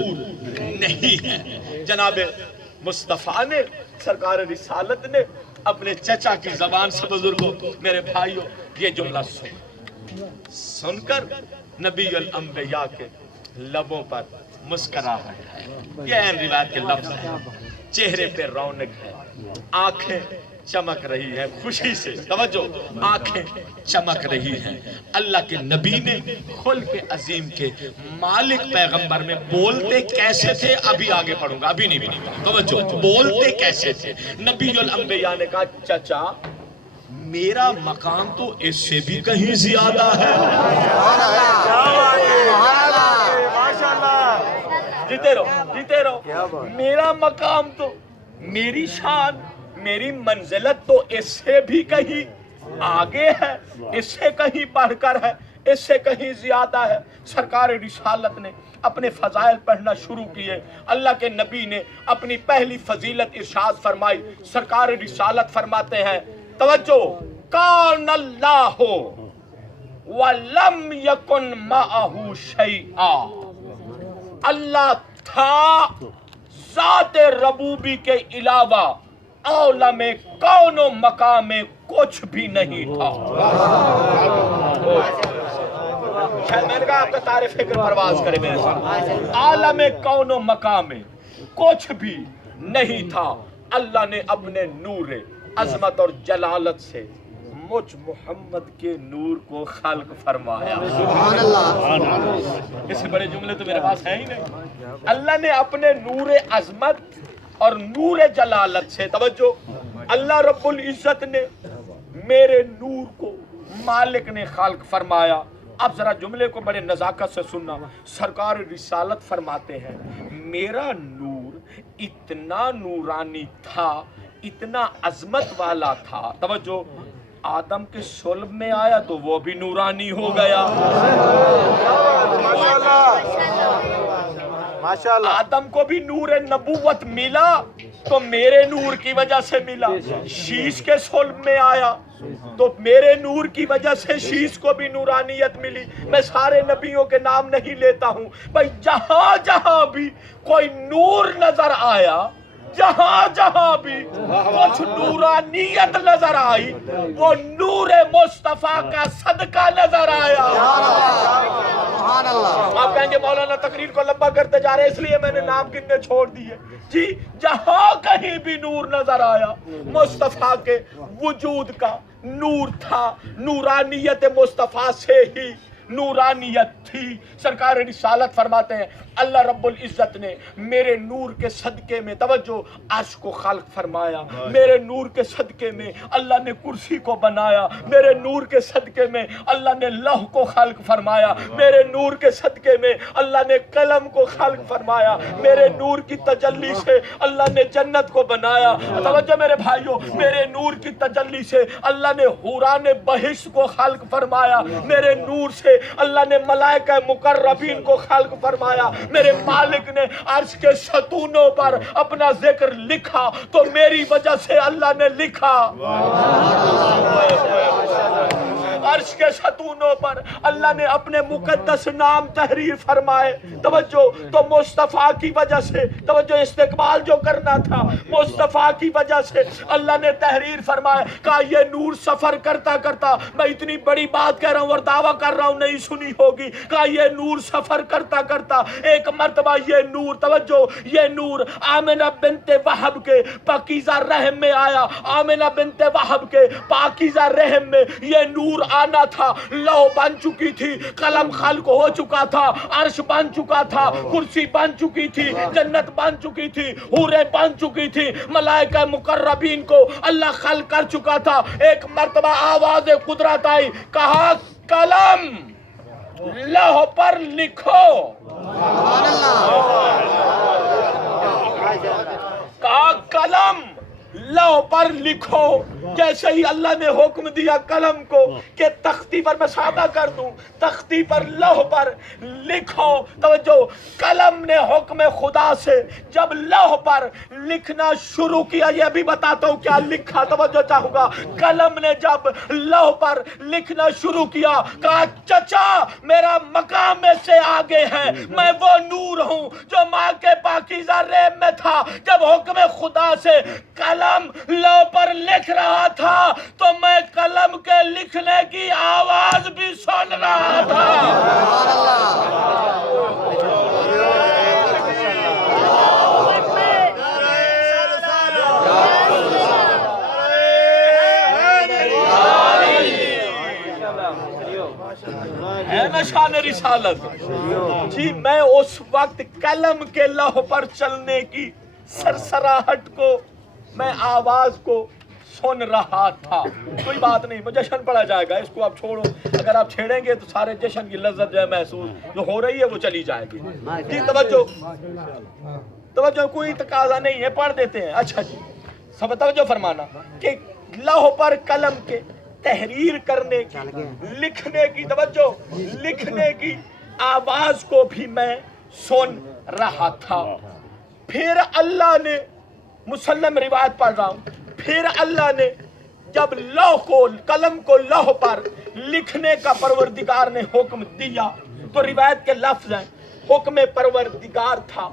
نہیں ہے. جناب مصطفیٰ نے، سرکار رسالت نے اپنے چچا کی زبان سے بزرگوں، میرے بھائیوں، یہ جملہ سن کر نبی الانبیاء کے لبوں پر مسکراہٹ ہے. یہ عین روایت کے لفظ ہیں. چہرے پہ رونق ہے، آنکھیں چمک رہی ہیں خوشی سے. توجہ، آنکھیں چمک رہی ہیں. اللہ کے نبی نے خلق عظیم کے مالک پیغمبر میں بولتے کیسے تھے ابھی آگے پڑھوں گا، ابھی نہیں. توجہ، بولتے کیسے تھے. نبی الانبیاء نے کہا چچا میرا مقام تو اس سے بھی کہیں زیادہ ہے. جیتے رہو. میرا مقام تو، میری شان، میری منزلت تو اس سے بھی کہیں آگے ہے، اس سے کہیں بڑھ کر ہے، اس سے کہیں زیادہ ہے. سرکار رسالت نے اپنے فضائل پڑھنا شروع کیے. اللہ کے نبی نے اپنی پہلی فضیلت ارشاد فرمائی. سرکار رسالت فرماتے ہیں، توجہ، کان اللہ وَلَمْ يَكُنْ مَعَهُ شَيْئًا. اللہ تھا، ذات ربوبی کے علاوہ عالم کون و مقام میں کچھ بھی نہیں تھا. شاید میں نے کہا آپ کا تار فکر پرواز کرے میرے ساتھ. عالم کون و مقام میں کچھ بھی نہیں تھا. اللہ نے اپنے نور عظمت اور جلالت سے مجھ محمد کے نور کو خلق فرمایا. اس سے بڑے جملے تو میرے پاس ہیں ہی نہیں. اللہ نے اپنے نور عظمت اور نور جلالت سے، توجہ، اللہ رب العزت نے میرے نور کو مالک نے خلق فرمایا. اب ذرا جملے کو بڑے نزاکت سے سننا. سرکار رسالت فرماتے ہیں میرا نور اتنا نورانی تھا، اتنا عظمت والا تھا. توجہ، آدم کے صلب میں آیا تو وہ بھی نورانی ہو گیا. آدم کو بھی نور نبوت ملا تو میرے نور کی وجہ سے ملا. شیش کے صلب میں آیا تو میرے نور کی وجہ سے شیش کو بھی نورانیت ملی. میں سارے نبیوں کے نام نہیں لیتا ہوں بھائی. جہاں جہاں بھی کوئی نور نظر آیا، جہاں جہاں بھی کچھ نورانیت نظر آئی، وہ نور مصطفیٰ کا صدقہ نظر آیا. آپ کہیں گے مولانا تقریر کو لمبا کرتے جا رہے اس لیے میں نے نام گننے چھوڑ دیے. جی، جہاں کہیں بھی نور نظر آیا مصطفیٰ کے وجود کا نور تھا. نورانیت مصطفیٰ سے ہی نورانیت تھی. سرکار رسالت فرماتے ہیں اللہ رب العزت نے میرے نور کے صدقے میں، توجہ، عرش کو خلق فرمایا. میرے نور کے صدقے میں اللہ نے کرسی کو بنایا. میرے نور کے صدقے میں اللہ نے لوح کو خلق فرمایا. میرے نور کے صدقے میں اللہ نے قلم کو خلق فرمایا. میرے نور کی تجلی سے اللہ نے جنت کو بنایا. توجہ میرے بھائیوں، میرے نور کی تجلی سے اللہ نے حوران بہشت کو خلق فرمایا. میرے نور سے اللہ نے ملائکہ مقربین کو خلق فرمایا. میرے مالک نے عرش کے ستونوں پر اپنا ذکر لکھا تو میری وجہ سے اللہ نے لکھا. عرش کے ستونوں پر اللہ نے اپنے مقدس نام تحریر فرمائے. توجہ، تو مصطفیٰ کی وجہ سے، توجہ، استقبال جو کرنا تھا مصطفیٰ کی وجہ سے اللہ نے تحریر فرمائے. کہا یہ نور سفر کرتا کرتا، میں اتنی بڑی بات کہہ رہا ہوں اور دعویٰ کر رہا ہوں نہیں سنی ہوگی. کہا یہ نور سفر کرتا کرتا ایک مرتبہ یہ نور، توجہ، یہ نور آمنہ بنت وہب کے پاکیزہ رحم میں آیا. آمنہ بنت وہب کے پاکیزہ رحم میں یہ نور آنا تھا. لوح بن چکی تھی، قلم خلق ہو چکا تھا، عرش بن چکا تھا، کرسی بن چکی تھی، جنت بن چکی تھی، حوریں بن چکی تھی، ملائکہ مقربین کو اللہ خلق کر چکا تھا. ایک مرتبہ آواز قدرت آئی، کہا قلم لوح پر لکھو. کہا قلم لوح پر لکھو. جیسے ہی اللہ نے حکم دیا قلم کو کہ تختی پر، میں سادہ کر دوں، تختی پر لوح پر لکھو. توجہ، قلم نے حکم خدا سے جب لوح پر لکھنا شروع کیا، یہ بھی بتاتا ہوں کیا لکھا، توجہ چاہوں گا. قلم نے جب لوح پر لکھنا شروع کیا، کہا چچا میرا مقام میں سے آگے ہے، میں وہ نور ہوں جو ماں کے پاکیزہ ریب میں تھا. جب حکم خدا سے قلم لوح پر لکھ رہا تھا تو میں قلم کے لکھنے کی آواز بھی سن رہا تھا. ہے نا شان رسالت. جی میں اس وقت قلم کے لوح پر چلنے کی سرسراہٹ کو، میں آواز کو سن رہا تھا. کوئی بات نہیں، وہ جشن پڑا جائے گا، اس کو آپ چھوڑو. اگر آپ چھیڑیں گے تو سارے جشن کی لذت جو ہے محسوس جو ہو رہی ہے وہ چلی جائے گی. جی توجہ توجہ، کوئی تقاضا نہیں ہے، پڑھ دیتے ہیں. اچھا جی، سب توجہ فرمانا کہ لوح پر قلم کے تحریر کرنے کی، لکھنے کی، توجہ لکھنے کی آواز کو بھی میں سن رہا تھا. پھر اللہ نے، مسلم روایت پڑھ رہا ہوں، پھر اللہ نے جب لوح کو، قلم کو لوح پر لکھنے کا پروردگار نے حکم دیا تو روایت کے لفظ ہیں، حکم پروردگار تھا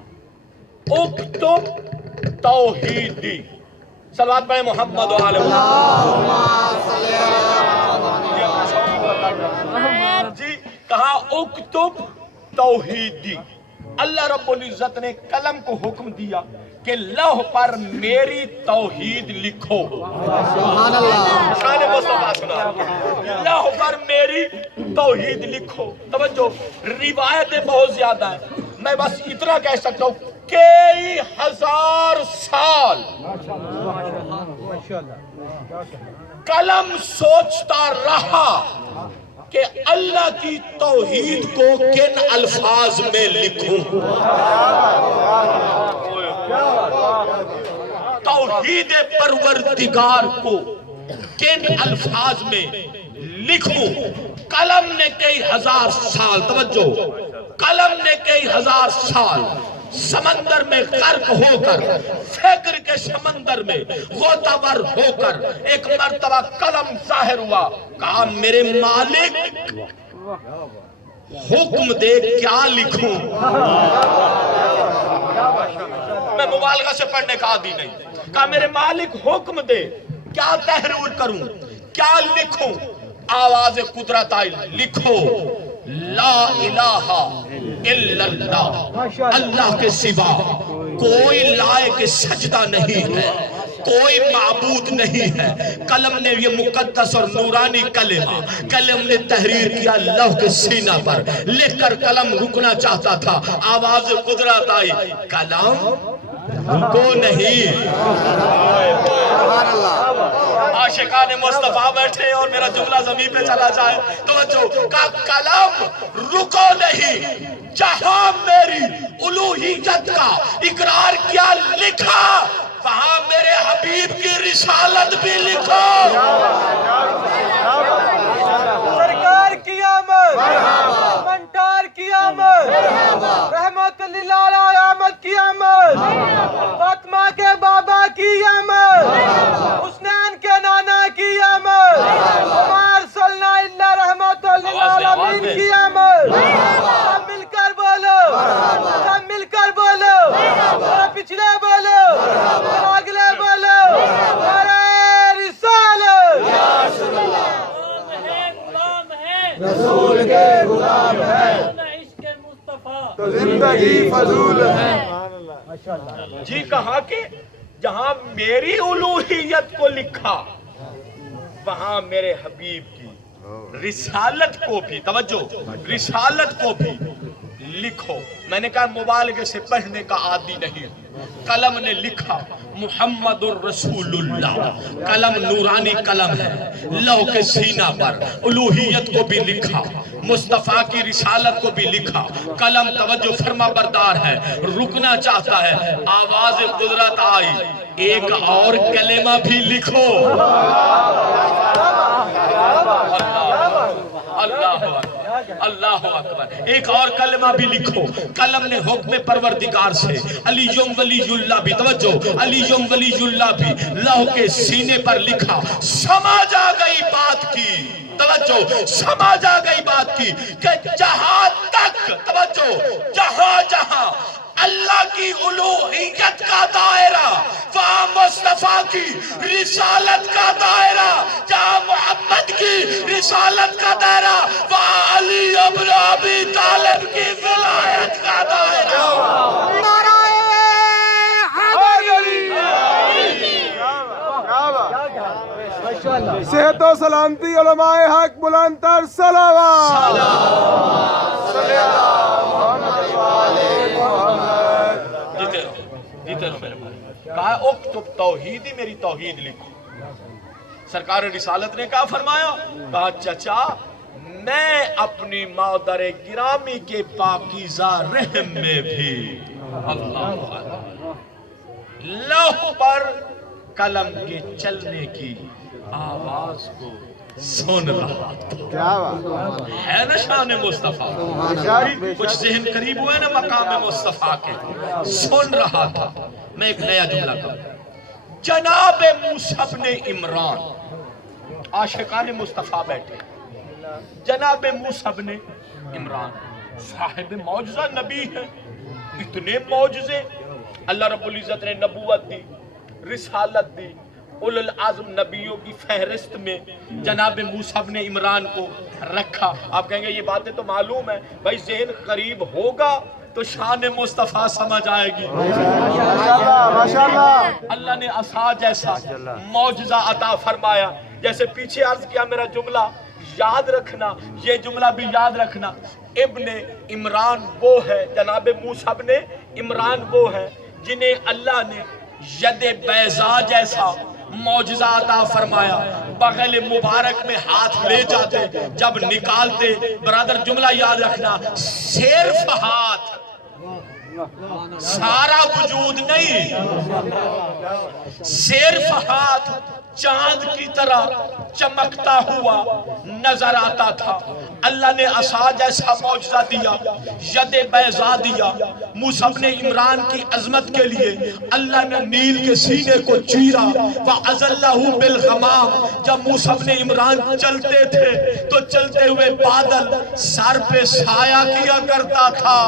اکتب توحیدی. صلوات پڑھیں محمد و آل محمد. جی کہا اکتب توحیدی. اللہ رب العزت نے قلم کو حکم دیا کہ لوح پر میری توحید لکھو. سبحان اللہ. شان مصطفیٰ سنا، لوح پر میری توحید لکھو. توجہ، روایتیں بہت زیادہ ہیں، میں بس اتنا کہہ سکتا ہوں کئی ہزار سال قلم سوچتا رہا کہ اللہ کی توحید کو کن الفاظ میں لکھوں، توحید پروردگار کو کن الفاظ میں لکھوں. قلم نے کئی ہزار سال، توجہ، قلم نے کئی ہزار سال سمندر میں غرق ہو کر، فکر کے سمندر میں غوطہ ہو کر ایک مرتبہ قلم ظاہر ہوا. کہا میرے مالک حکم دے کیا لکھوں. میں مبالغہ سے پڑھنے کا عادی نہیں. کہا میرے مالک حکم دے کیا تحریر کروں، کیا لکھوں. آواز قدرت آئی، لکھو لا الہ الا اللہ، اللہ کے سوا کوئی لائق سجدہ نہیں ہے، کوئی معبود نہیں ہے. قلم نے یہ مقدس اور نورانی کلمہ، قلم نے تحریر کیا لوح کے سینہ پر. لکھ کر قلم رکنا چاہتا تھا، آواز قدرت آئی، قلم رکو نہیں. عاشقان مصطفیٰ بیٹھے اور میرا جملہ زمین پہ چلا جائے. توجہ، کا قلم رکو نہیں، جہاں میری الوہیت کا اقرار کیا لکھا، وہاں میرے حبیب کی رسالت بھی لکھو. سرکار کی آمد، منٹار کی آمد، رحمت للہ آمد کی آمد، فاطمہ کے بابا کی آمد، حسنین کے نانا کی آمد، عمر صلی اللہ رحمت للعالمین کی آمد. سب مل کر بولو، سب مل کر بولو، پچھلے بولو، اگلے بولو، رسول کے غلام ہے تو زندگی فضول ہے. جی کہا کہ جہاں میری الوہیت کو لکھا وہاں میرے حبیب کی رسالت کو بھی، توجہ، رسالت کو بھی لکھو. میں نے کہا مبالغے سے پڑھنے کا عادی نہیں. قلم نے لکھا، محمد الرسول اللہ، قلم نورانی قلم ہے، لوح کے سینہ پر الوہیت کو بھی لکھا، مصطفیٰ کی رسالت کو بھی لکھا، قلم توجہ فرما بردار ہے، رکنا چاہتا ہے، آواز قدرت آئی، ایک اور کلمہ بھی لکھو، اللہ اکبر، ایک اور کلمہ بھی لکھو۔ قلم نے حکم پروردگار سے علی ولی اللہ بھی، توجہ، علی ولی اللہ بھی لوح کے سینے پر لکھا، سمجھ آ گئی بات کی، توجہ، سمجھ آ گئی بات کی کہ جہاں تک، توجہ، جہاں جہاں اللہ کی الوہیت کا دائرہ، وہاں مصطفیٰ کی رسالت کا دائرہ، جہاں محمد کی رسالت کا دائرہ، وہاں علی ابن ابی طالب کی ولایت کا دائرہ۔ صحت و سلامتی علماء حق بلند تر صلوات۔ جیتے رہو میرے بھائی، کہا اکتب توحیدی، میری توحید لکھو۔ سرکار رسالت نے کہا فرمایا، کہا چچا میں اپنی مادر گرامی کے پاکیزہ رحم میں بھی، اللہ لوح پر قلم کے چلنے کی آواز کو سن رہا تھا، ہے نا شان مصطفیٰ، کچھ ذہن قریب ہوئے نا مقام مصطفیٰ کے، سن رہا تھا۔ میں ایک نیا جملہ کہوں، جناب موسیٰ بن عمران، عاشقان مصطفیٰ بیٹھے، جناب موسیٰ بن عمران صاحب معجزہ نبی ہے، اتنے معجزے، اللہ رب العزت نے نبوت دی، رسالت دی، اولو العزم نبیوں کی فہرست میں جناب موسیٰ بن عمران کو رکھا۔ آپ کہیں گے یہ باتیں تو معلوم ہے، بھائی ذہن قریب ہوگا تو شان مصطفیٰ سمجھ آئے گی۔ اللہ نے عصا جیسا معجزہ عطا فرمایا، جیسے پیچھے عرض کیا میرا جملہ یاد رکھنا، یہ جملہ بھی یاد رکھنا، ابن عمران وہ ہے، جناب موسیٰ بن عمران وہ ہے جنہیں اللہ نے ید بیضا جیسا معجزہ عطا فرمایا، بغل مبارک میں ہاتھ لے جاتے، جب نکالتے، برادر جملہ یاد رکھنا، صرف ہاتھ، سارا وجود نہیں، صرف ہاتھ چاند کی طرح چمکتا ہوا نظر آتا تھا۔ اللہ نے عصا جیسا معجزہ دیا، ید بیضا دیا، موسیٰ بن عمران کی عظمت کے لیے اللہ نے نیل کے سینے کو چیرا، وَأَزَلَّهُ بِالْغَمَامِ، جب موسیٰ بن عمران چلتے تھے تو چلتے ہوئے بادل سر پہ سایہ کیا کرتا تھا۔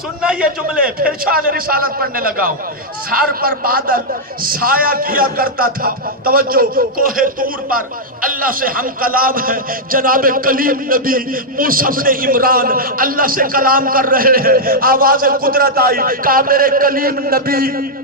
سننا یہ جملے، پھر شان رسالت پڑھنے لگا ہوں، سر پر بادل سایہ کیا کرتا تھا۔ توجہ، کوہ طور پر اللہ سے ہم کلام ہے، جناب کلیم نبی موسیٰ بن عمران اللہ سے کلام کر رہے ہیں، آواز قدرت آئی، کہا میرے کلیم نبی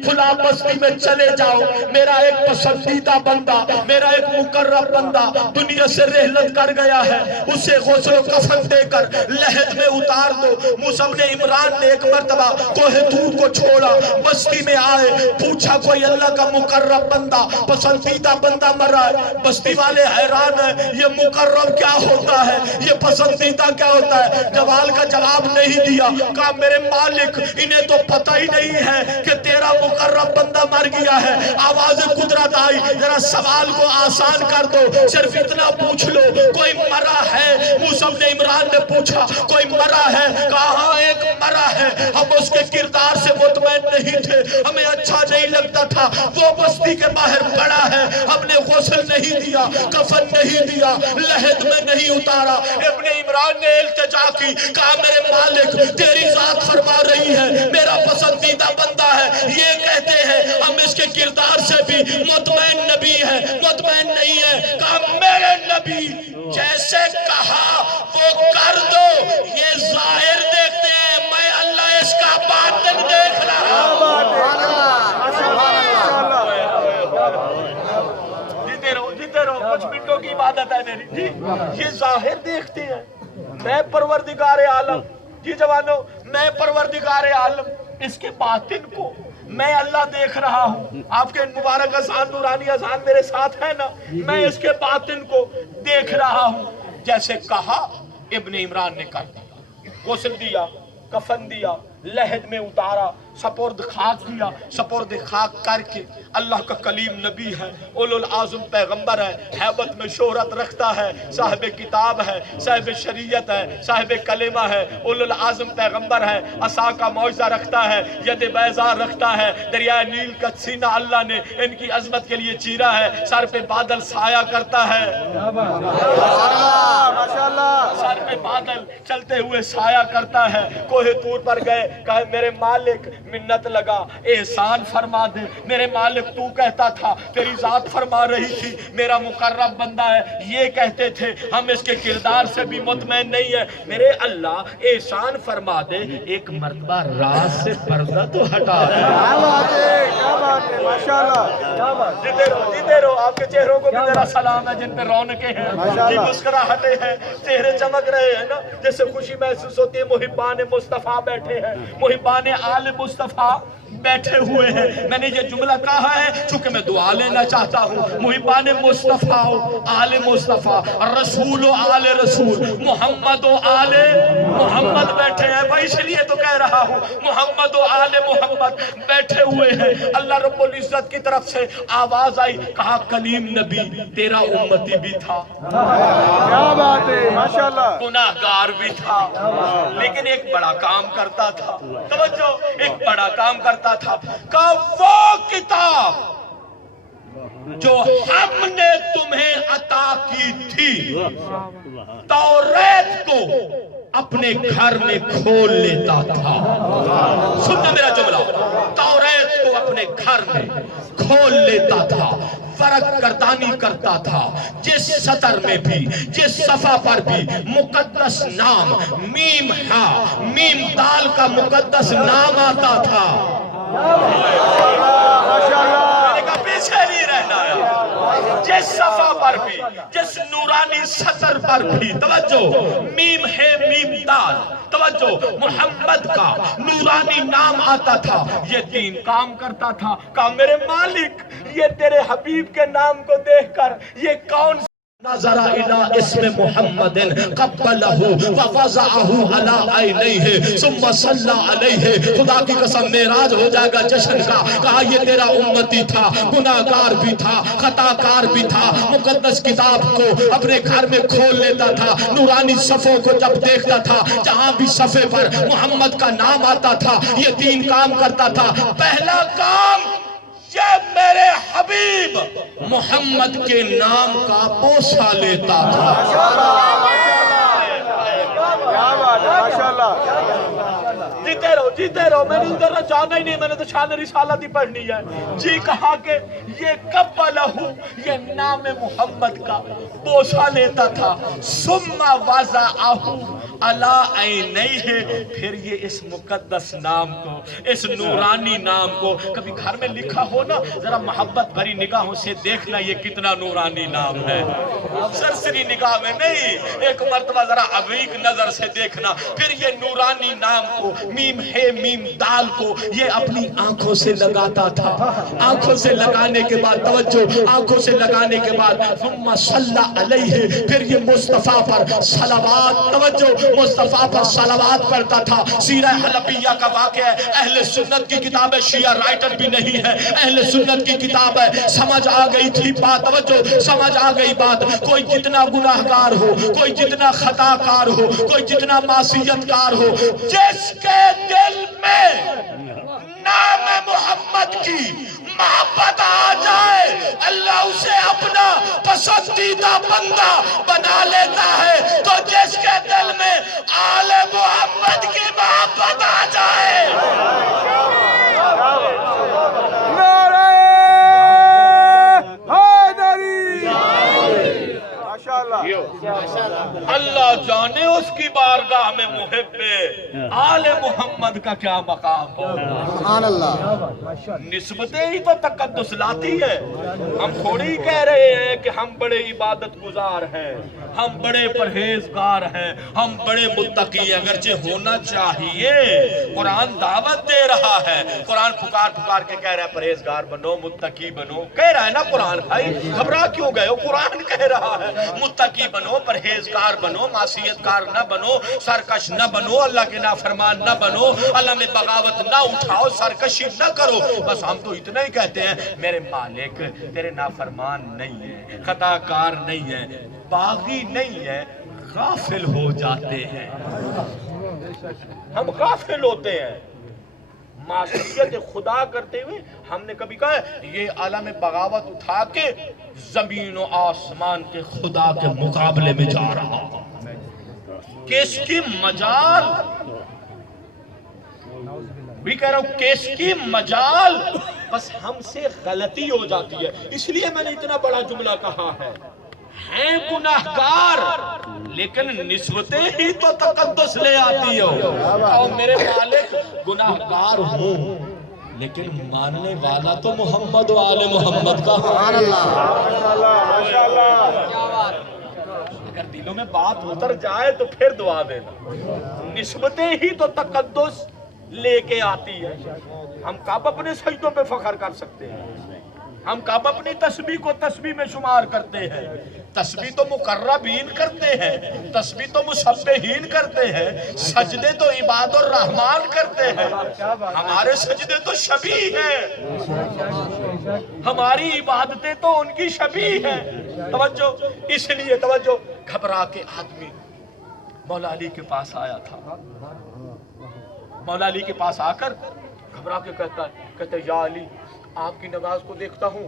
فلاں بستی میں چلے جاؤ، میرا ایک پسندیدہ بندہ، میرا ایک مقرب بندہ دنیا سے رحلت کر گیا ہے، اسے غسل و کفن دے کر لحد میں اتار دو۔ موسیٰ بن عمران نے ایک مرتبہ کوہ طور کو چھوڑا، بستی میں آئے، پوچھا کوئی اللہ کا مقرب بندہ، پسندیدہ بندہ مرا ہے؟ بستی والے حیران ہیں، یہ مقرب کیا ہوتا ہے، یہ پسندیدہ کیا ہوتا ہے؟ جوال کا جواب نہیں دیا، کہا میرے مالک انہیں تو پتہ ہی نہیں ہے کہ تیرا مقرب بندہ مر گیا ہے۔ آواز قدرت آئی، ذرا سوال کو آسان کر دو، صرف اتنا پوچھ لو کوئی مرا ہے؟ موسیٰ بن عمران نے پوچھا کوئی مرا ہے؟ کہا ہاں ایک مرا ہے، ہم اس کے کردار سے مطمئن نہیں تھے، ہمیں اچھا نہیں لگتا تھا، وہ بستی کے باہر پڑا ہے، ہم نے غسل نہیں دیا، کفن نہیں دیا، لحد میں نہیں اتارا۔ ابن عمران نے التجا کی، کہا میرے مالک تیری ذات فرما رہی ہے میرا پسندیدہ بندہ ہے، یہ کہتے ہیں ہم اس کے کردار سے بھی مطمئن نبی ہے، مطمئن نہیں ہے۔ کہا میرے نبی جیسے کہا وہ کر دو، یہ ظاہر دیکھتے ہیں، میں اللہ اس کا باطن دیکھ رہا ہوں۔ جیتے رہو، کچھ منٹوں کی عبادت ہے میری، جی یہ ظاہر دیکھتے ہیں، میں پروردگار عالم، جی جوانو میں پروردگار عالم، اس کے باطن کو میں اللہ دیکھ رہا ہوں. آپ کے مبارک اذان نورانی اذان میرے ساتھ ہے نا, میں اس کے باطن کو دیکھ رہا ہوں. جیسے کہا ابن عمران نے کر دیا, غسل دیا, کفن دیا, لحد میں اتارا, سپرد خاک دیا. سپرد خاک کر کے اللہ کا کلیم نبی ہے, اولو العظم پیغمبر ہے, ہیبت میں شہرت رکھتا ہے, صاحب کتاب ہے, صاحب شریعت ہے, صاحب کلمہ ہے, اولو العظم پیغمبر ہے, عصا کا معجزہ رکھتا ہے, ید بیضا رکھتا ہے. دریائے نیل کا سینہ اللہ نے ان کی عظمت کے لیے چیرا ہے. سر پہ بادل سایہ کرتا ہے, سر پہ بادل چلتے ہوئے سایہ کرتا ہے. کوہ طور پر گئے, کہا میرے مالک منت لگا, احسان فرما دے. میرے مالک تو کہتا تھا, تیری ذات فرما رہی تھی میرا مقرب بندہ ہے, یہ کہتے تھے ہم اس کے کردار سے بھی مطمئن نہیں ہے. میرے اللہ احسان فرما دے, ایک مرتبہ راز سے پردہ تو ہٹا دے. جیتے رہو, جیتے رہو. آپ کے چہروں کو بھی میرا سلام ہے جن پہ رونقیں ہیں, کی مسکراہٹیں ہیں, چہرے چمک رہے ہیں نا, جیسے خوشی محسوس ہوتی ہے. محبان مصطفیٰ بیٹھے ہیں, محبان آل مصطفیٰ بیٹھے ہوئے ہیں. میں نے یہ جملہ کہا ہے چونکہ میں دعا لینا چاہتا ہوں. محبان مصطفیٰ آل مصطفیٰ, رسول و آل رسول, محمد و آل محمد بیٹھے ہیں. بھائی اس لیے تو کہہ رہا ہوں محمد و آل محمد بیٹھے ہوئے ہیں. اللہ رب العزت کی طرف سے آواز آئی, کہا کلیم نبی تیرا امتی بھی تھا, کیا بات ہے, ماشاءاللہ, گناہگار بھی تھا, لیکن ایک بڑا کام کرتا تھا. توجہ, ایک بڑا کام کرتا تھا. کہ وہ کتاب جو ہم نے تمہیں عطا کی تھی, توریت کو اپنے گھر میں کھول لیتا تھا. سننا میرا جملہ, توریت کو اپنے گھر میں کھول لیتا تھا, فرق گردانی کرتا تھا. جس سطر میں بھی, جس صفحہ پر بھی مقدس نام میم ہا میم دال کا مقدس نام آتا تھا, پیچھے نہیں رہنا ہے. جس صفحہ پر بھی, جس نورانی سطر پر بھی, توجہ, میم ہے میم دال, توجہ, محمد کا نورانی نام آتا تھا. یہ تین کام کرتا تھا. کہا میرے مالک یہ تیرے حبیب کے نام کو دیکھ کر یہ کون نظر الى اسم محمد قبلہ ووضعہ علی عینیہ ثم صلی علیہ. خدا کی قسم معراج ہو جائے گا جشن کا. کہا یہ تیرا امتی تھا, گناہگار بھی تھا, خطاکار بھی تھا, مقدس کتاب کو اپنے گھر میں کھول لیتا تھا. نورانی صفوں کو جب دیکھتا تھا, جہاں بھی صفحے پر محمد کا نام آتا تھا, یہ تین کام کرتا تھا. پہلا کام, یہ میرے حبیب محمد کے نام کا بوسہ لیتا تھا. جیتے رہو, جیتے رہو. میں نے ادھر جانا ہی نہیں, میں نے تو شان رسالت ہی پڑھنی ہے. جی کہا کہ یہ قبلہ, یہ نام محمد کا بوسہ لیتا تھا. ثم وضعہ علی عینیہ, پھر یہ اس مقدس نام کو, اس نورانی نام کو, کبھی گھر میں لکھا ہو نا, ذرا محبت بھری نگاہوں سے دیکھنا یہ کتنا نورانی نام ہے. سرسری نگاہ میں نہیں, ایک مرتبہ ذرا عمیق نظر سے دیکھنا. پھر یہ نورانی نام کو, میم ہے میم دال کو, یہ اپنی آنکھوں سے لگاتا تھا. آنکھوں سے لگانے کے بعد, توجہ, آنکھوں سے لگانے کے بعد ثم صلی علیہ, پھر یہ مصطفیٰ پر صلوات, توجہ, مصطفیٰ پر صلوات پڑھتا تھا. سیرہ حلبیہ کا واقعہ ہے. اہل سنت کی کتاب ہے, شیعہ رائٹر بھی نہیں ہے, اہل سنت کی کتاب ہے. سمجھ آ گئی تھی بات, توجہ, سمجھ آ گئی بات. کوئی جتنا گناہگار ہو, کوئی جتنا خطاکار ہو, کوئی جتنا معصیت کار ہو, جس کے دل میں نام محمد کی محبت آ جائے, اللہ اسے اپنا پسندیدہ بندہ بنا لیتا ہے. تو جس کے دل میں آل محمد کی محبت آ جائے, اللہ جانے اس کی بارگاہ میں محب آل محمد کا کیا مقام ہوگا۔ نسبتیں ہی تو تقدس لاتی ہے۔ ہم تھوڑی کہہ رہے ہیں کہ ہم بڑے عبادت گزار ہیں، ہم بڑے پرہیزگار ہیں، ہم بڑے متقی ہیں، اگرچہ ہونا چاہیے۔ قرآن دعوت دے رہا ہے، قرآن پکار پکار کے کہہ رہا ہے پرہیزگار بنو، متقی بنو، کہہ رہا ہے نا قرآن۔ بھائی گھبرا کیوں گئے ہو؟ قرآن کہہ رہا ہے متقی بنو، پرہیزگار بنو، معصیت کار نہ بنو، سرکش نہ بنو، اللہ کے نافرمان نہ بنو، اللہ میں بغاوت نہ اٹھاؤ، سرکشی نہ کرو۔ بس ہم تو اتنا ہی کہتے ہیں میرے مالک تیرے نافرمان نہیں ہے، خطا کار نہیں ہے، باغی نہیں ہے، غافل ہو جاتے ہیں۔ ہم غافل ہوتے ہیں معصیت خدا کرتے ہوئے۔ ہم نے کبھی کہا ہے یہ عالم بغاوت اٹھا کے زمین و آسمان کے خدا کے مقابلے میں جا رہا کس کی مجال، بھی کہہ رہا ہوں کس کی مجال، بس ہم سے غلطی ہو جاتی ہے۔ اس لیے میں نے اتنا بڑا جملہ کہا ہے، ہیں گناہگار لیکن نسبتیں ہی تو تقدس لے آتی ہو۔ اور میرے مالک گناہگار ہوں لیکن ماننے والا تو محمد و آل محمد کا ہوں۔ اگر دلوں میں بات اتر جائے تو پھر دعا دینا۔ نسبتیں ہی تو تقدس لے کے آتی ہے۔ ہم کب اپنے سجدوں پہ فخر کر سکتے ہیں؟ ہم کب اپنی تسبیح کو تسبیح میں شمار کرتے ہیں؟ تسبیح تو مقربین کرتے ہیں، تسبیح تو مسبحین کرتے ہیں، سجدے تو عباد الرحمن کرتے ہیں۔ ہمارے سجدے تو شبیہ ہیں، ہماری عبادتیں تو ان کی شبیہ ہیں۔ توجہ، اس لیے توجہ، گھبرا کے آدمی مولا علی کے پاس آیا تھا۔ مولا علی کے پاس آ کر گھبرا کے کہتا ہے یا علی آپ کی نماز کو دیکھتا ہوں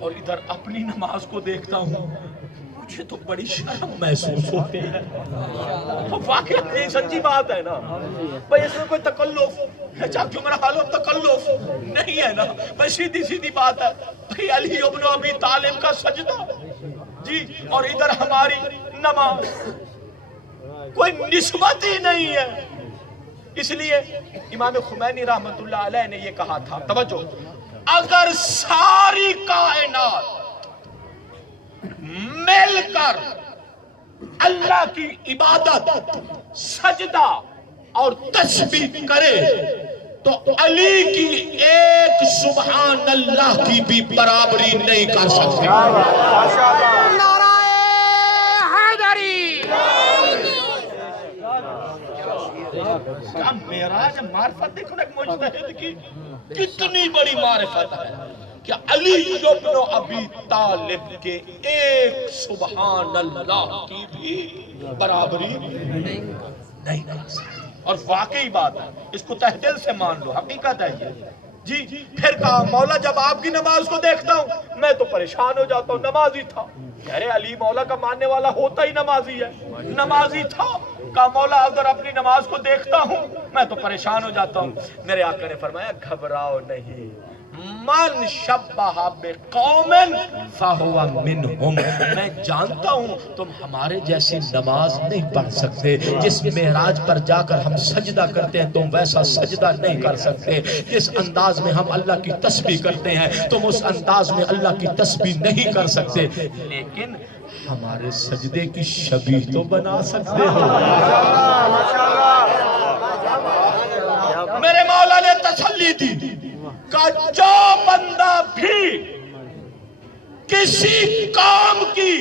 اور ادھر اپنی نماز کو دیکھتا ہوں، مجھے تو بڑی شرم محسوس ہوتی ہے۔ واقعی یہ سچی بات ہے نا بھائی، اس میں کوئی تکلف چاک جمرہ حالو تکلف نہیں ہے نا بھائی، سیدھی سیدھی بات ہے بھائی۔ علی ابن ابی طالب کا سجدہ جی اور ادھر ہماری نماز، کوئی نسبت ہی نہیں ہے۔ اس لیے امام خمینی رحمت اللہ علیہ نے یہ کہا تھا، توجہ، اگر ساری کائنات مل کر اللہ کی عبادت، سجدہ اور تسبیح کرے تو علی کی ایک سبحان اللہ کی بھی برابری نہیں کر سکتے۔ معراج معرفت دیکھو ایک مجتہد کی کتنی بڑی معرفت ہے کہ علی ابن ابی طالب کے ایک سبحان اللہ کی بھی برابری نہیں کر سکتے۔ اور واقعی بات ہے، اس کو تہ دل سے مان لو، حقیقت ہے یہ جی۔ پھر کہا مولا جب آپ کی نماز کو دیکھتا ہوں میں تو پریشان ہو جاتا ہوں، نمازی تھا۔ ارے علی مولا کا ماننے والا ہوتا ہی نمازی ہے، نمازی تھا۔ کہا مولا اگر اپنی نماز کو دیکھتا ہوں میں تو پریشان ہو جاتا ہوں۔ میرے آقا نے فرمایا گھبراؤ نہیں، من شبہ بقوم فہو منہم، میں جانتا ہوں تم ہمارے جیسی نماز نہیں پڑھ سکتے، جس معراج پر جا کر ہم سجدہ کرتے ہیں تم ویسا سجدہ نہیں کر سکتے، جس انداز میں ہم اللہ کی تسبیح کرتے ہیں تم اس انداز میں اللہ کی تسبیح نہیں کر سکتے، لیکن ہمارے سجدے کی شبیہ تو بنا سکتے ہو۔ میرے مولا نے تسلی دی کہ جو بندہ بھی کسی قوم کی،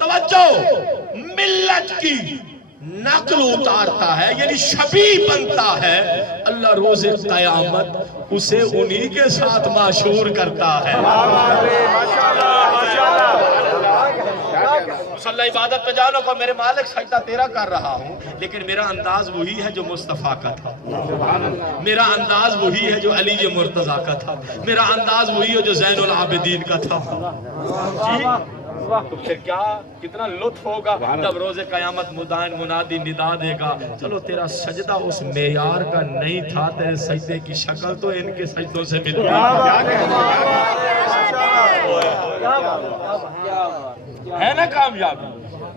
توجہ، ملت کی نقل اتارتا ہے یعنی شبیہ بنتا ہے، اللہ روز قیامت اسے انہی کے ساتھ معشور کرتا ہے۔ مصلی عبادت پہ جانو کہ میرے مالک سجدہ تیرا کر رہا ہوں لیکن میرا انداز وہی ہے جو مصطفیٰ کا تھا، میرا انداز وہی ہے جو علی مرتضیٰ کا تھا، میرا انداز وہی ہے جو زین العابدین کا تھا جی۔ تو پھر کیا کتنا لطف ہوگا جب روز قیامت مدائن منادی ندا دے گا چلو تیرا سجدہ اس معیار کا نہیں تھا، تیرے سجدے کی شکل تو ان کے سجدوں سے ملتی ہے نا کامیابی؟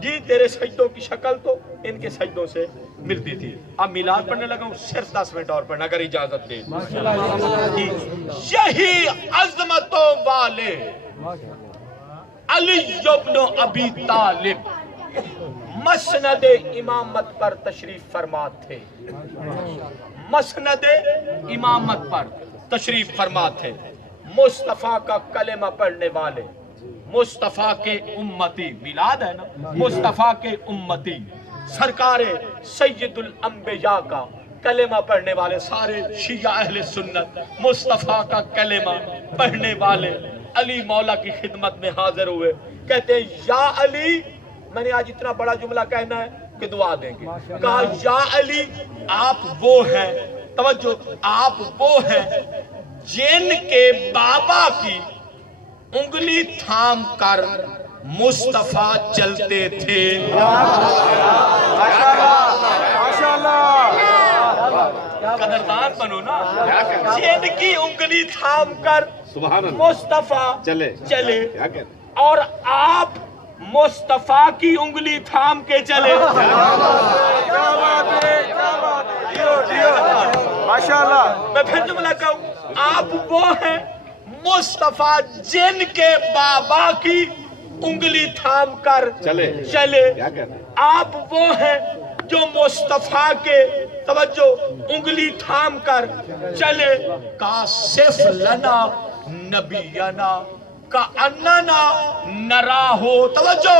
جی تیرے سجدوں کی شکل تو ان کے سجدوں سے ملتی تھی. اب میلاد پڑھنے لگا ہوں, صرف 10 منٹ اور پڑھنا اگر اجازت دے. جی یہی عظمتوں والے علی ابن ابی طالب مسند امامت پر تشریف فرما تھے. مسند امامت پر تشریف فرما تھے. مصطفیٰ کا کلمہ پڑھنے والے, مصطفیٰ کے امتی, میلاد ہے نا, مصطفیٰ کے امتی, سرکار سید الانبیاء کا کلمہ پڑھنے والے سارے شیعہ اہل سنت مصطفیٰ کا کلمہ پڑھنے والے علی مولا کی خدمت میں حاضر ہوئے. کہتے ہیں یا علی, میں نے آج اتنا بڑا جملہ کہنا ہے کہ دعا دیں گے. کہا یا علی آپ وہ ہیں, توجہ, آپ وہ ہیں جن کے بابا کی انگلی تھام کر مصطفیٰ چلتے تھے. قدردان بنو نا, جن کی انگلی تھام کر مصطفیٰ چلے اور آپ مصطفیٰ کی انگلی تھام کے چلے. میں پھر جملہ کہوں, آپ وہ ہیں مصطفیٰ جن کے بابا کی انگلی تھام کر چلے. آپ وہ ہیں جو مصطفیٰ کے, توجہ, انگلی تھام کر چلے. کاشف لنا نبینا کأننا نراہو, توجہ,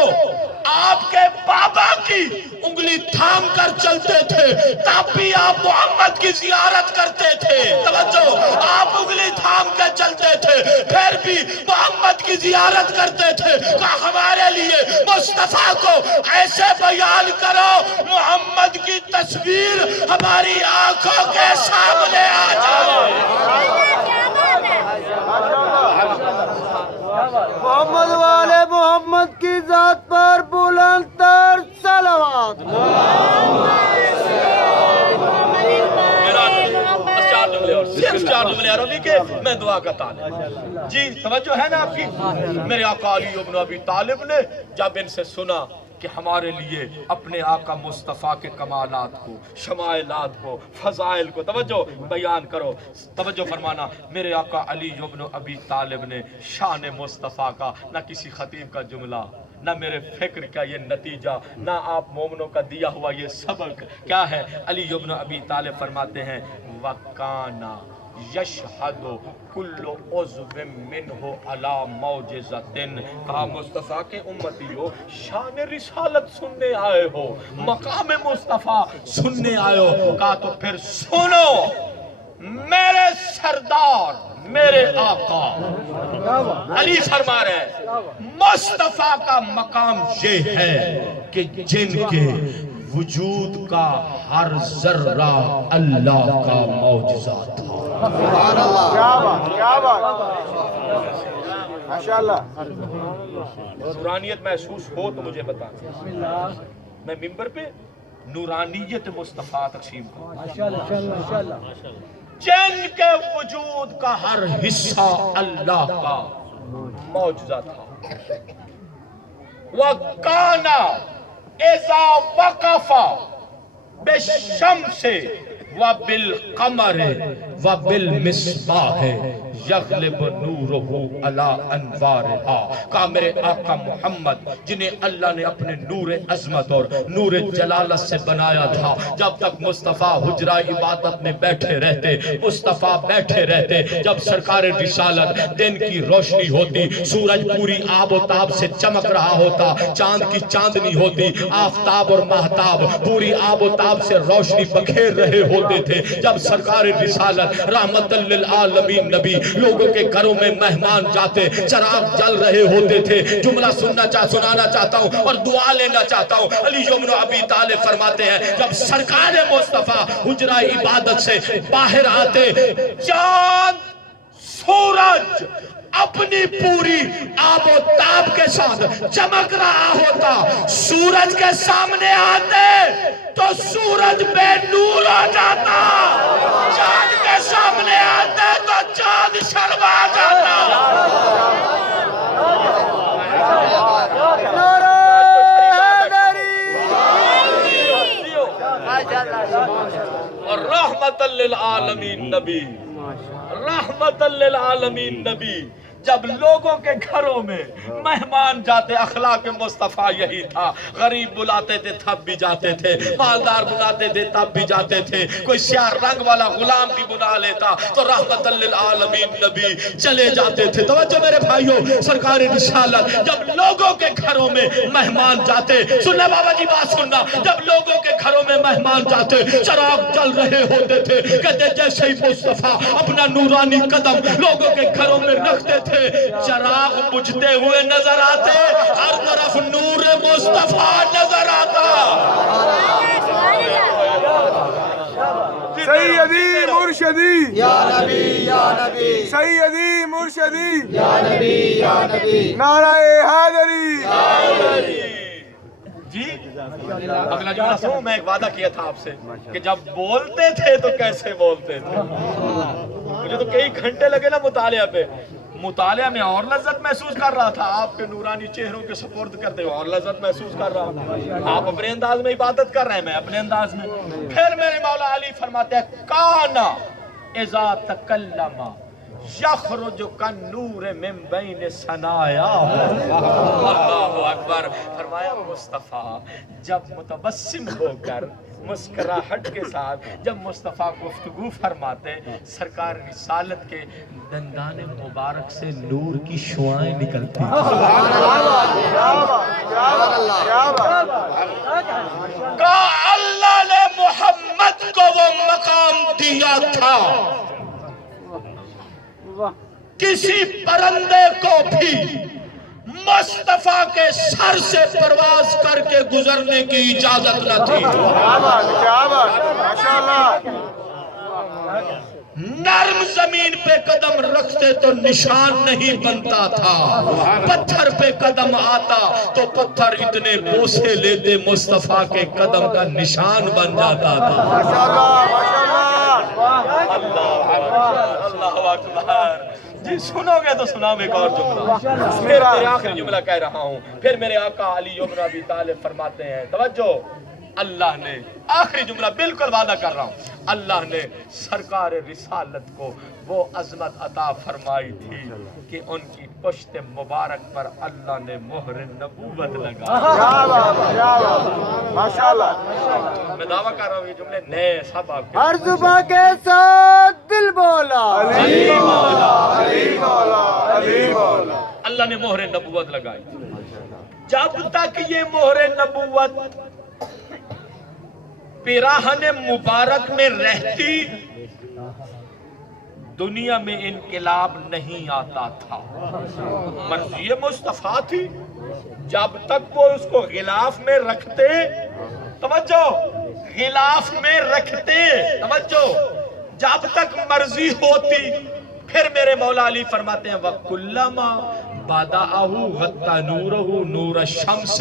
آپ کے بابا کی انگلی تھام کر چلتے تھے تب بھی آپ محمد کی زیارت کرتے تھے. توجہ, آپ انگلی تھام کے چلتے تھے پھر بھی محمد کی زیارت کرتے تھے. کہ ہمارے لیے مصطفیٰ کو ایسے بیان کرو محمد کی تصویر ہماری آنکھوں کے سامنے آ جائے. محمد والے محمد کی ذات پر بلند تر صلوات. صرف 4 جملے عربی کے, میں دعا کا طالب. جی توجہ ہے نا آپ کی. میرے آقا علی ابن ابی طالب نے جب ان سے سنا کہ ہمارے لیے اپنے آقا مصطفیٰ کے کمالات کو, شمائلات کو, فضائل کو, توجہ, بیان کرو. توجہ فرمانا, میرے آقا علی ابن ابی طالب نے شان مصطفیٰ کا نہ کسی خطیب کا جملہ, نہ میرے فکر کا یہ نتیجہ, نہ آپ مومنوں کا دیا ہوا یہ سبق کیا ہے. علی ابن ابی طالب فرماتے ہیں وَقَانَ یشہد کل عضو منہ علی معجزۃ. کہا مصطفیٰ کے امتیو, شان رسالت سننے آئے ہو, مقام مصطفیٰ سننے آئے ہو. کہا تو پھر سنو, میرے سردار, میرے آقا علی فرما رہے ہیں مصطفیٰ کا مقام یہ ہے کہ جن کے وجود کا ہر ذرہ اللہ کا معجزہ تھا. کیا بات, ماشاءاللہ. نورانیت محسوس ہو تو مجھے بتائیں. میں ممبر پہ نورانیت مصطفیٰ تقسیم کروں. جن کے وجود کا ہر حصہ اللہ کا معجزہ تھا. وَقَانَ اِذَا وَقَفَ بِالشَّمْسِ وَبِالْقَمَرِ وَبِالْمِصْبَاحِ یغلب نورہ علی انوارہا. کہا میرے آقا محمد جنہیں اللہ نے اپنے نور عظمت اور نور جلالت سے بنایا تھا, جب تک مصطفیٰ حجرہ عبادت میں بیٹھے رہتے, مصطفیٰ بیٹھے رہتے, جب سرکار رسالت دن کی روشنی ہوتی, سورج پوری آب و تاب سے چمک رہا ہوتا, چاند کی چاندنی ہوتی, آفتاب اور مہتاب پوری آب و تاب سے روشنی بکھیر رہے ہوتے تھے. جب سرکار رسالت رحمت للعالمین نبی لوگوں کے گھروں میں مہمان جاتے, چراغ جل رہے ہوتے تھے. جملہ سنانا چاہتا ہوں اور دعا لینا چاہتا ہوں. علی ابن ابی طالب فرماتے ہیں جب سرکار مصطفیٰ حجرہ عبادت سے باہر آتے, چاند سورج اپنی پوری آب و تاب کے ساتھ چمک رہا ہوتا, سورج کے سامنے آتے تو سورج بے نور ہو جاتا, چاند کے سامنے آتے تو چاند شرما جاتا. رحمت للعالمین نبی، رحمت للعالمین نبی. جب لوگوں کے گھروں میں مہمان جاتے، اخلاق مصطفیٰ یہی تھا. غریب بلاتے تھے تب بھی جاتے تھے، مالدار بلاتے تھے تب بھی جاتے تھے. کوئی سیاہ رنگ والا غلام بھی بلا لیتا تو رحمت للعالمین نبی چلے جاتے تھے. توجہ میرے بھائیوں، سرکار رسالت جب لوگوں کے گھروں میں مہمان جاتے، سننا بابا جی بات سننا، جب لوگوں کے گھروں میں مہمان جاتے چراغ جل رہے ہوتے تھے، کہتے جیسے ہی مصطفیٰ اپنا نورانی قدم لوگوں کے گھروں میں رکھتے تھے چراغ بجھتے ہوئے نظر آتے، ہر طرف نور مصطفیٰ نظر آتا. سیدی مرشدی یا نبی یا نبی، سیدی مرشدی یا نبی یا نبی، نعرہ حیدری. جی اگلا جملہ سنو. میں ایک وعدہ کیا تھا آپ سے کہ جب بولتے تھے تو کیسے بولتے تھے. مجھے تو کئی گھنٹے لگے نا مطالعہ پہ. مطالعہ میں اور لذت محسوس کر رہا تھا، آپ کے نورانی چہروں کے سپرد کرتے ہوئے اور لذت محسوس کر رہا تھا. آپ اپنے انداز میں عبادت کر رہے ہیں، میں اپنے انداز میں. پھر میرے مولا علی فرماتے ہیں کانا اذا تکلم یخرج کالنور من بین ثنایا. اللہ اکبر. فرمایا مصطفیٰ جب متبسم ہو کر مسکراہٹ کے ساتھ جب مصطفیٰ گفتگو فرماتے، سرکار رسالت کے دندان مبارک سے نور کی شعاعیں نکلتی. کہا اللہ نے محمد کو وہ مقام دیا تھا کسی پرندے کو بھی مصطفیٰ کے سر سے پرواز کر کے گزرنے کی اجازت نہ تھی. نرم زمین پہ قدم رکھتے تو نشان نہیں بنتا تھا، پتھر پہ قدم آتا تو پتھر اتنے بوسے لیتے مصطفیٰ کے قدم کا نشان بن جاتا تھا. اللہ اکبر. جی سنو گے تو سنا ایک اور جملہ. پھر میرے آخری جملہ کہہ رہا ہوں. پھر میرے آقا علی بن ابی طالب فرماتے ہیں، توجہ، اللہ نے آخری جملہ بالکل وعدہ کر رہا ہوں، اللہ نے سرکار رسالت کو وہ عظمت عطا فرمائی تھی کہ ان کی پشت مبارک پر اللہ نے مہر نبوت لگا. میں دعویٰ کر رہا ہوں یہ جملے نئے سب آپ کے ہر زباں کے ساتھ دل بولا علی مولا علی مولا علی مولا. اللہ نے مہر نبوت لگائی. جب تک یہ مہر نبوت پیراہن مبارک میں رہتی دنیا میں انقلاب نہیں آتا تھا. مرضی مصطفیٰ تھی. جب تک وہ اس کو غلاف میں رکھتے، توجہ، غلاف میں رکھتے، توجہ، جب تک مرضی ہوتی. پھر میرے مولا علی فرماتے ہیں وَكُلَّمَا بَدَأَهُ غَطَّ نُورَهُ نُورَ الشَّمْسِ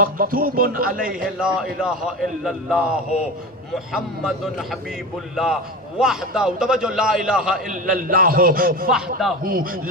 مَكْتُوبٌ عَلَيْهِ لَا إِلَهَ إِلَّا اللَّهُ محمد حبیب اللہ وحدہ. توجہ، لا الہ الا اللہ وحدہ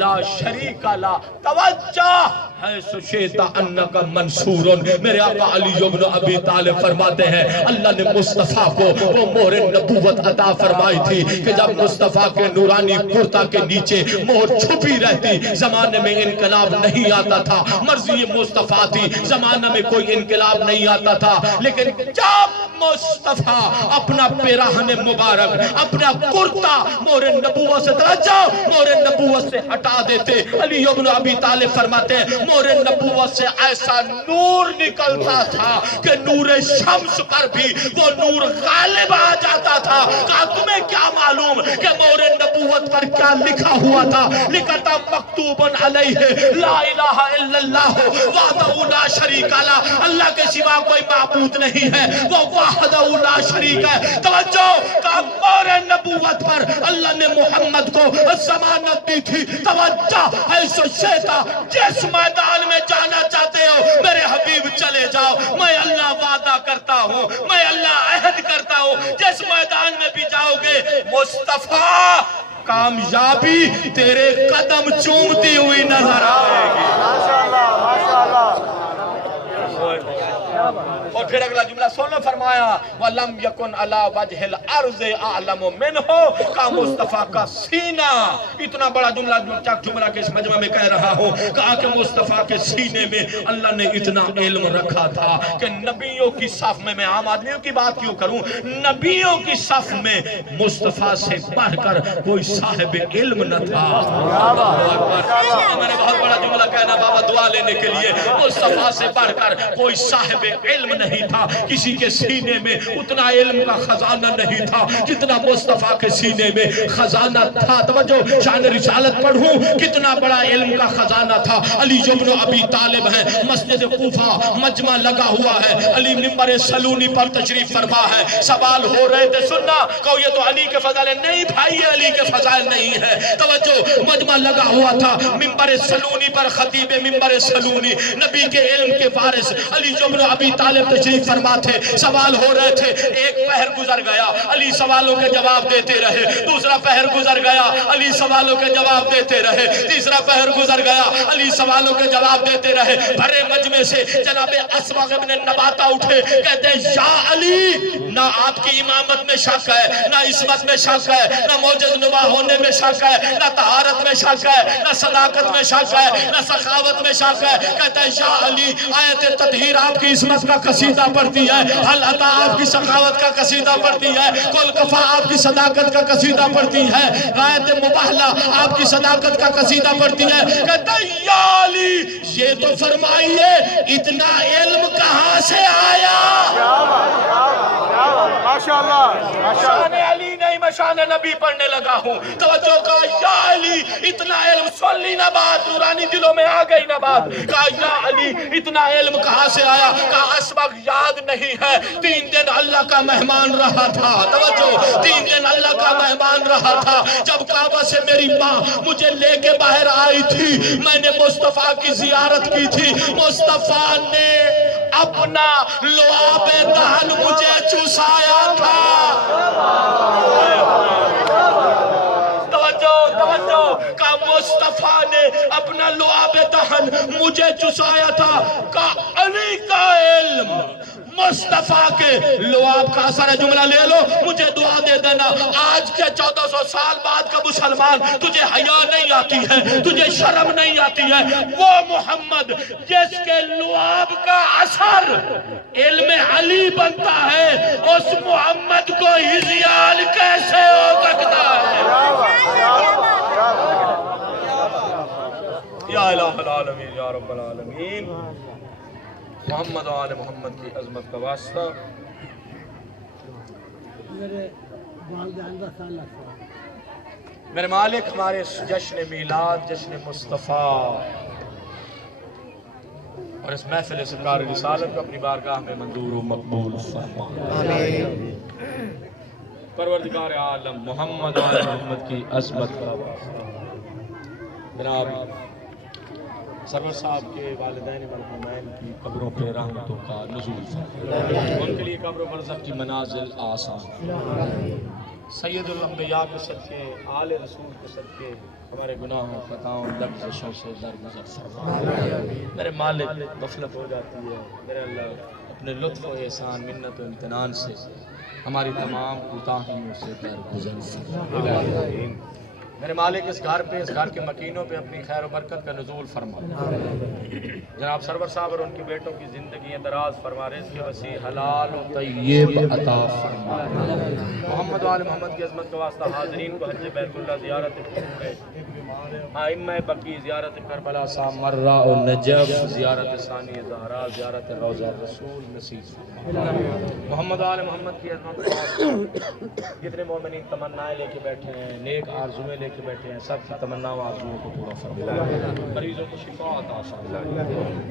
لا شریک لا. توجہ ہے سشیتا انکا منصورن. میرے آقا علی بن ابی طالب فرماتے ہیں اللہ نے مصطفیٰ کو وہ مہر نبوت عطا فرمائی تھی کہ جب مصطفیٰ کے نورانی کرتا کے نیچے مہر چھپی رہتی. زمانے میں انقلاب نہیں آتا تھا، مرضی مصطفیٰ تھی، زمانہ میں کوئی انقلاب نہیں آتا تھا. لیکن جب مصطفیٰ اپنا پیراہن مبارک، اپنا کرتا مہر نبوت سے، توجہ، مہر نبوت سے ہٹا دیتے، علی بن ابی طالب فرماتے ہیں مہر نبوت سے ایسا نور نکلتا تھا کہ نور شمس پر بھی وہ نور غالب آ جاتا تھا. کہا تمہیں کیا معلوم کہ مہر نبوت پر کیا لکھا ہوا تھا؟ لکھا تھا مکتوب علیہ لا الہ الا اللہ وحدہ لا شریک له. اللہ کے سوا کوئی معبود نہیں ہے، وہ وحدہ لا شریک ہے. توجہ، کہ مہر نبوت پر اللہ نے محمد کو ضمانت دی تھی. توجہ ہے سو شیطا، جس میدان میں جانا چاہتے ہو میرے حبیب چلے جاؤ. میں اللہ وعدہ کرتا ہوں، میں اللہ عہد کرتا ہوں، جس میدان میں بھی جاؤ گے مصطفیٰ کامیابی تیرے قدم چومتی ہوئی نظر آئے گی. اور پھر اگلا جملہ سنو فرمایا وَلَمْ يَكُنْ عَلَى وَجْهِ الْأَرْضِ أَعْلَمُ مِنْهُ کا مصطفیٰ کا سینہ. اتنا بڑا جملہ چک ٹھمرا کے اس مجمع میں کہہ رہا ہوں. کہا کہ مصطفیٰ کے سینے میں اللہ نے اتنا علم رکھا تھا کہ نبیوں کی صف میں، میں عام آدمیوں کی بات کیوں کروں، نبیوں کی صف میں مصطفیٰ سے بڑھ کر کوئی صاحب علم نہ تھا. میں نے بہت بڑا جملہ کہنا بابا دعا لینے کے لیے. مصطفیٰ سے بڑھ کر کوئی صاحب علم نہیں تھا. کسی کے سینے میں اتنا علم کا خزانہ نہیں تھا جتنا مصطفیٰ کے سینے میں خزانہ تھا. توجہ، شان رسالت پڑھوں کتنا بڑا علم کا خزانہ تھا. علی ابن ابی طالب ہے، مسجد کوفہ مجمع لگا ہوا ہے، علی منبر سلونی پر تشریف فرما ہے. سوال ہو رہے تھے سننا، کہو یہ تو علی کے فضائل نہیں بھائی، یہ علی کے فضائل نہیں ہے. توجہ، مجمع لگا ہوا تھا منبر سلونی پر، خطیب منبر سلونی نبی کے علم کے وارث علی ابن ابی طالب تشریف فرما تھے. سوال ہو رہے تھے. ایک پہر گزر گیا، علی سوالوں کے جواب دیتے رہے. دوسرا پہر گزر گیا، علی سوالوں کے جواب دیتے رہے. تیسرا پہر گزر گیا، علی سوالوں کے جواب دیتے رہے. بھرے مجمع سے جناب اسبغ ابن نباتہ اٹھے، کہتے ہیں یا علی، نہ آپ کی امامت میں شک ہے، نہ عصمت میں شک ہے، نہ معجز نما ہونے میں شک ہے، نہ طہارت میں شک ہے، نہ صداقت میں شک ہے، نہ سخاوت میں شک ہے. کہتا ہے یا علی، آیت تطہیر آپ کی عصمت کا قصیدہ پڑھتی ہے، حل عطا آپ کی سخاوت کا قصیدہ پڑھتی ہے، کل کفا آپ کی صداقت کا قصیدہ پڑھتی ہے، آیت مباہلہ آپ کی صداقت کا قصیدہ پڑھتی ہے. کہتا ہے یا علی، یہ تو فرمائیے اتنا علم کہاں سے آیا؟ شان علی نہیں، میں شان نبی پڑھنے لگا ہوں. توجہ، کہا یا علی اتنا علم، سن لی نا بات، نورانی دلوں میں آ گئی نا بات. کہا یا علی اتنا علم کہاں سے آیا؟ کہا اسبغ یاد نہیں ہے، 3 دن اللہ کا مہمان رہا تھا. توجہ، 3 دن اللہ کا مہمان رہا تھا. جب کعبہ سے میری ماں مجھے لے کے باہر آئی تھی، میں نے مصطفیٰ کی زیارت کی تھی. مصطفیٰ نے اپنا لعاب دہن مجھے چوسایا تھا. کا مصطفیٰ نے اپنا لعاب دہن مجھے چوسایا تھا. کا علی کا علم مصطفیٰ کے لعاب کا اثر ہے. جملہ لے لو، مجھے دعا دے دینا. آج کے 1400 سال بعد کا مسلمان، تجھے حیا نہیں آتی ہے، تجھے شرم نہیں آتی ہے. وہ محمد جس کے لعاب کا اثر علم علی بنتا ہے، اس محمد کو ہزیال کیسے ہو سکتا ہے؟ یا الہ العالمین، یا رب العالمین، محمد و آل محمد کی عظمت کا واسطہ. میرے مالک، ہمارے جشن میلاد، جشن مصطفیٰ اور اس محفل سرکار رسالت کو اپنی بارگاہ میں منظور و مقبول فرما. پروردگار عالم، محمد و آل محمد کی عظمت کا واسطہ. جناب سرور صاحب کے والدین مرحومین کی قبروں پہ رحمتوں کا نزول فرما. ان کے لیے قبر و برزخ کی منازل آسان. سید الانبیاء کے صدقے، آل رسول کے صدقے ہمارے گناہوں، خطاؤں، لغزشوں سے درگزر فرما. میرے مالک، غفلت ہو جاتی ہے، میرے اللہ اپنے لطف و احسان، منت و امتنان سے ہماری تمام کوتاہیوں سے درگزر فرما. میرے مالک، اس گھر پہ، اس گھر کے مکینوں پہ اپنی خیر و برکت کا نزول فرما. جناب سرور صاحب اور ان کی بیٹوں کی زندگیاں دراز فرما، رزق وسیع حلال و طیب عطا فرما. محمد و آل محمد کی عظمت کا واسطہ حاضرین کو حج بیت اللہ، زیارت ائمہ بقیع، زیارت کربلا، سامرہ و نجف، زیارت ثانی زہرا، زیارت روضہ رسول نصیب فرما. محمد و آل محمد کی عظمت کا واسطہ جتنے مومنین تمنائیں لے کے بیٹھے ہیں، نیک آرزویں لے کے بیٹھے ہیں، سب کی تمنا و آرزوؤں کو پورا فرما. مریضوں کو شفا عطا فرما.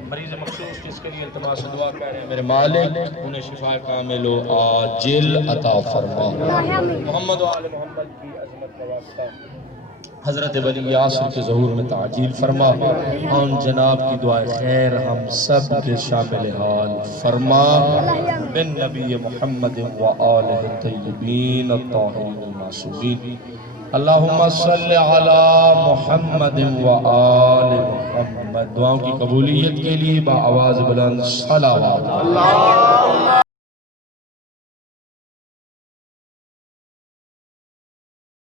مریض مخصوص جس کے لیے التماس دعا کر رہے ہیں، میرے مالک انہیں شفا کامل و عاجل عطا فرما. محمد و آل محمد کی عظمت کا واسطہ حضرت ولی یاسر کے ظہور میں تعجیل فرما. ان جناب کی دعائے خیر ہم سب کے شامل حال فرما. بن نبی محمد و آلہ الطیبین الطاہرین المعصومین. اللہم صلی علی محمد و آل محمد. دعاؤں کی قبولیت کے لیے با آواز بلند صلوات.